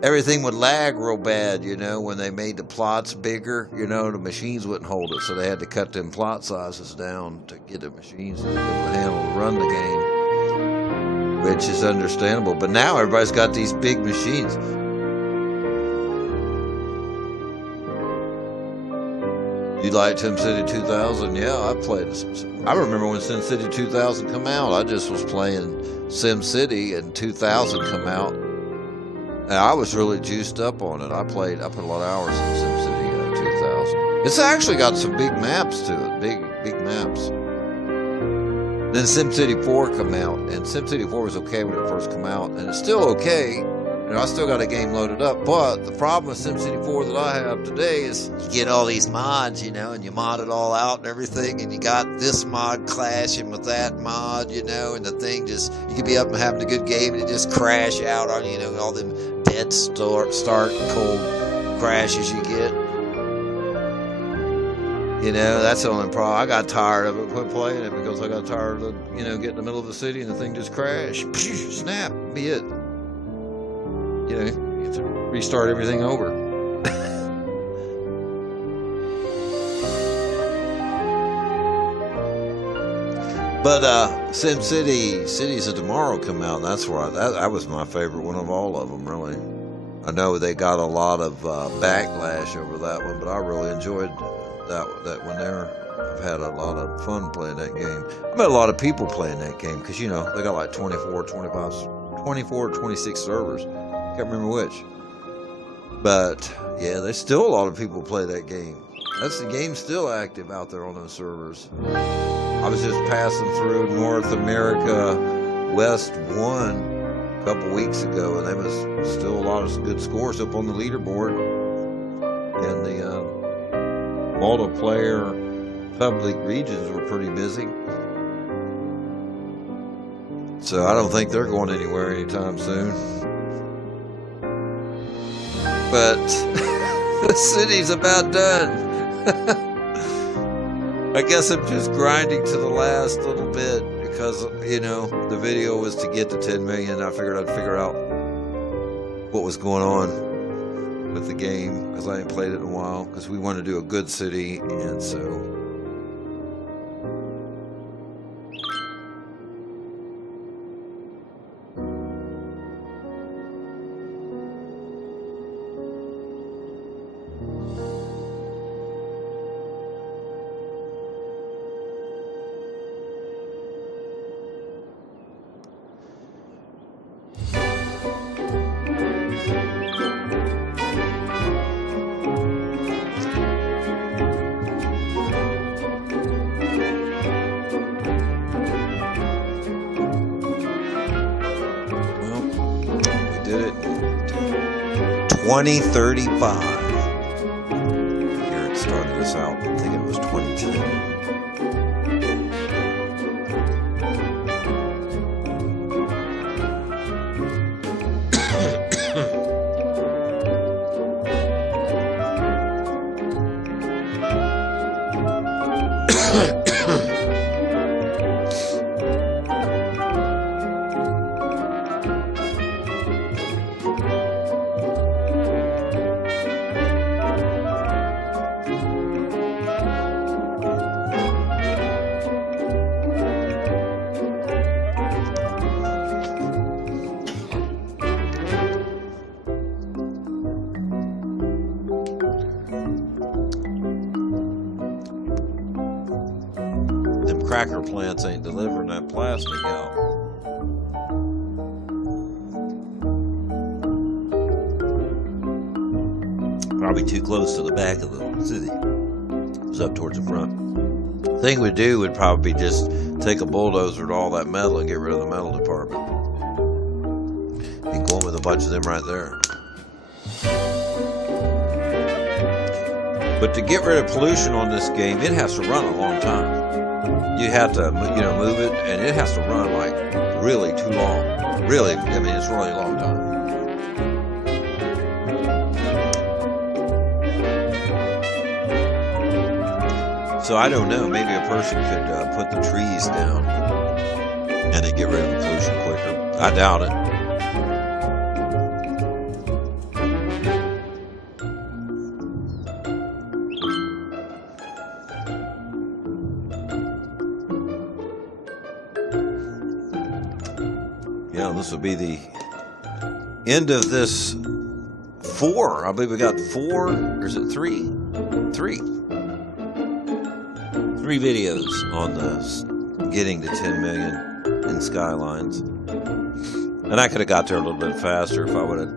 everything would lag real bad, you know, when they made the plots bigger, you know, the machines wouldn't hold it, so they had to cut them plot sizes down to get the machines to be able to handle to run the game, which is understandable. But now everybody's got these big machines. You like SimCity 2000? Yeah, I played it. I remember when SimCity 2000 come out, I just was playing SimCity, and 2000 come out, and I was really juiced up on it. I put a lot of hours in SimCity 2000. It's actually got some big maps to it, big maps. Then SimCity 4 come out, and SimCity 4 was okay when it first come out, and it's still okay. You know, I still got a game loaded up, but the problem with SimCity 4 that I have today is you get all these mods, you know, and you mod it all out and everything, and you got this mod clashing with that mod, you know, and the thing just, you could be up and having a good game and it just crash out on you, know, all them dead start cold crashes you get. You know, that's the only problem. I got tired of it, quit playing it, because I got tired of, you know, getting in the middle of the city and the thing just crashed. Snap, be it. You know, you have to restart everything over. But SimCity, Cities of Tomorrow come out, and that's where that was my favorite one of all of them, really. I know they got a lot of backlash over that one, but I really enjoyed that one there. I've had a lot of fun playing that game. I met a lot of people playing that game, because, you know, they got like 24, 26 servers. Can't remember which. But yeah, there's still a lot of people play that game. The game's still active out there on those servers. I was just passing through North America West 1 a couple weeks ago, and there was still a lot of good scores up on the leaderboard. And the multiplayer public regions were pretty busy. So I don't think they're going anywhere anytime soon. But the city's about done. I guess I'm just grinding to the last little bit, because, you know, the video was to get to 10 million. I figured I'd figure out what was going on with the game, because I ain't played it in a while, because we want to do a good city, and so... Did it 2035. Here it started us out. I think it was 2010. Cracker plants ain't delivering that plastic out. probably too close to the back of the city. It was up towards the front. Thing we'd do would probably just take a bulldozer to all that metal and get rid of the metal department. And go in with a bunch of them right there. But to get rid of pollution on this game, it has to run a long time. You have to, move it, and it has to run like really too long. Really, I mean, it's really a long time. So I don't know, maybe a person could put the trees down and then get rid of the pollution quicker. I doubt it. Yeah, this will be the end of this 4. I believe we got 4, or is it 3? 3 videos on this, getting to 10 million in Skylines. And I could have got there a little bit faster if I would have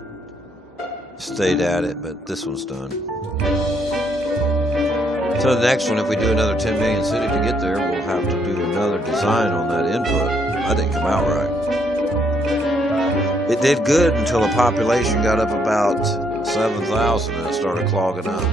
stayed at it, but this one's done. So the next one, if we do another 10 million city to get there, we'll have to do another design on that input. I didn't come out right. It did good until the population got up about 7,000 and it started clogging up.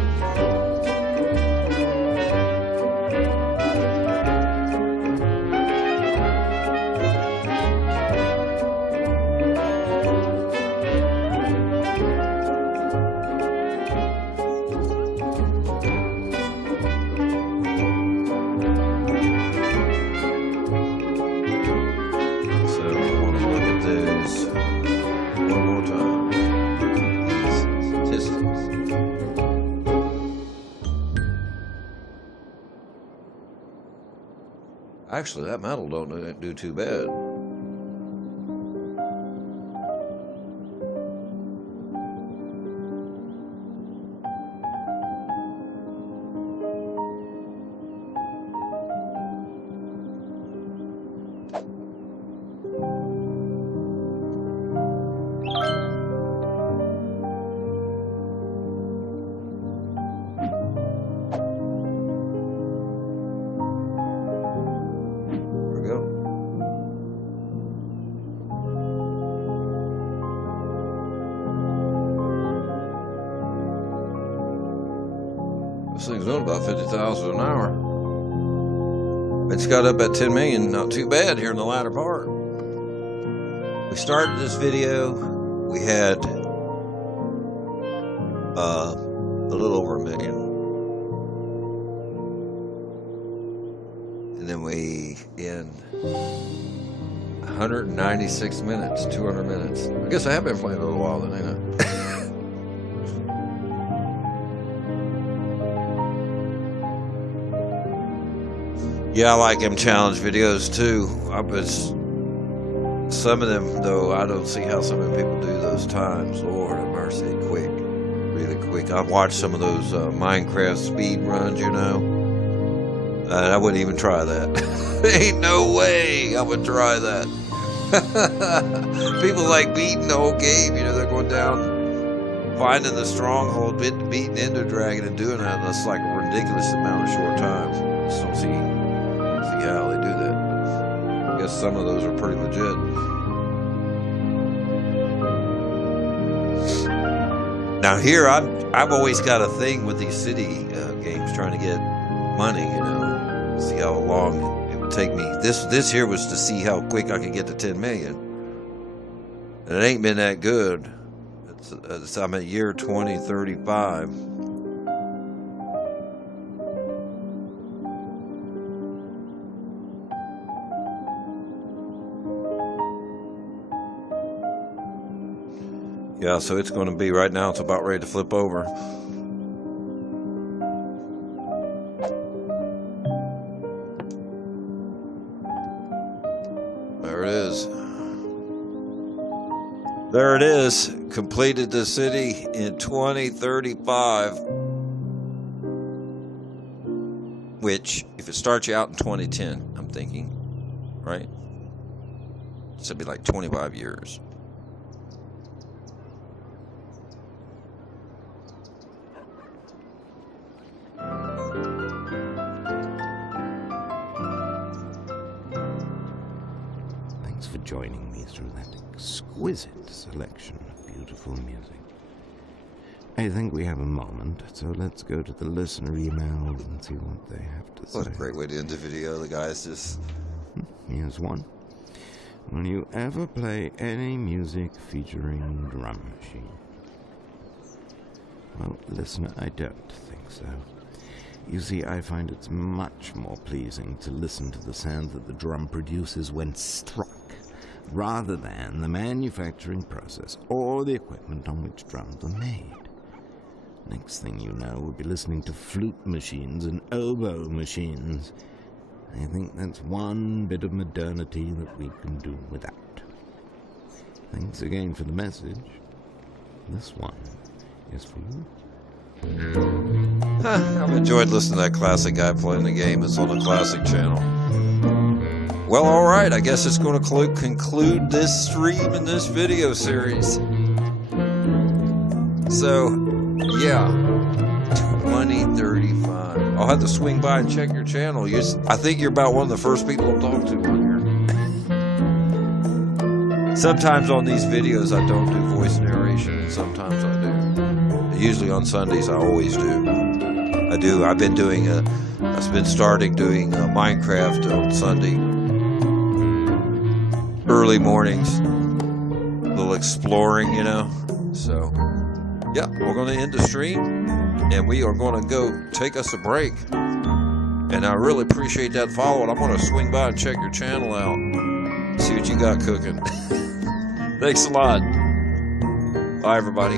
Actually, that metal don't do too bad. This thing's doing about 50,000 an hour. It's got up at 10 million, not too bad here in the latter part. We started this video, we had a little over 1 million. And then we, in 196 minutes, 200 minutes. I guess I have been playing a little while then, ain't I? Yeah, I like them challenge videos too. Some of them, though, I don't see how some of them people do those times. Lord have mercy, quick, really quick. I've watched some of those Minecraft speed runs, and I wouldn't even try that. Ain't no way I would try that. People like beating the whole game, they're going down, finding the stronghold, beating Ender Dragon and doing that. That's like a ridiculous amount of short times. I just don't see how they do that. I guess some of those are pretty legit. Now here, I've always got a thing with these city games, trying to get money, see how long it would take me. This here was to see how quick I could get to 10 million. And it ain't been that good. I'm at year 2035. Yeah, so it's going to be, right now it's about ready to flip over. There it is. There it is. Completed the city in 2035. Which, if it starts you out in 2010, I'm thinking, right? It's going to be like 25 years. Thanks for joining me through that exquisite selection of beautiful music. I think we have a moment, so let's go to the listener emails and see what they have to say. What a great way to end the video. The guy's just... Here's one. Will you ever play any music featuring drum machine? Well, listener, I don't think so. You see, I find it's much more pleasing to listen to the sound that the drum produces when struck, rather than the manufacturing process or the equipment on which drums are made. Next thing you know, we'll be listening to flute machines and oboe machines. I think that's one bit of modernity that we can do without. Thanks again for the message. This one is for you. I've enjoyed listening to that classic guy playing the game. It's on the classic channel. Well, alright, I guess it's going to conclude this stream and this video series. So, yeah, 2035. I'll have to swing by and check your channel. I think you're about one of the first people I'll talk to on here. Sometimes on these videos I don't do voice narration, and sometimes I do. Usually on Sundays I always do. I've been starting doing Minecraft on Sunday. Early mornings. A little exploring, you know. So, yeah, we're going to end the stream, and we are going to go take us a break. And I really appreciate that follow. I'm going to swing by and check your channel out, see what you got cooking. Thanks a lot. Bye, everybody.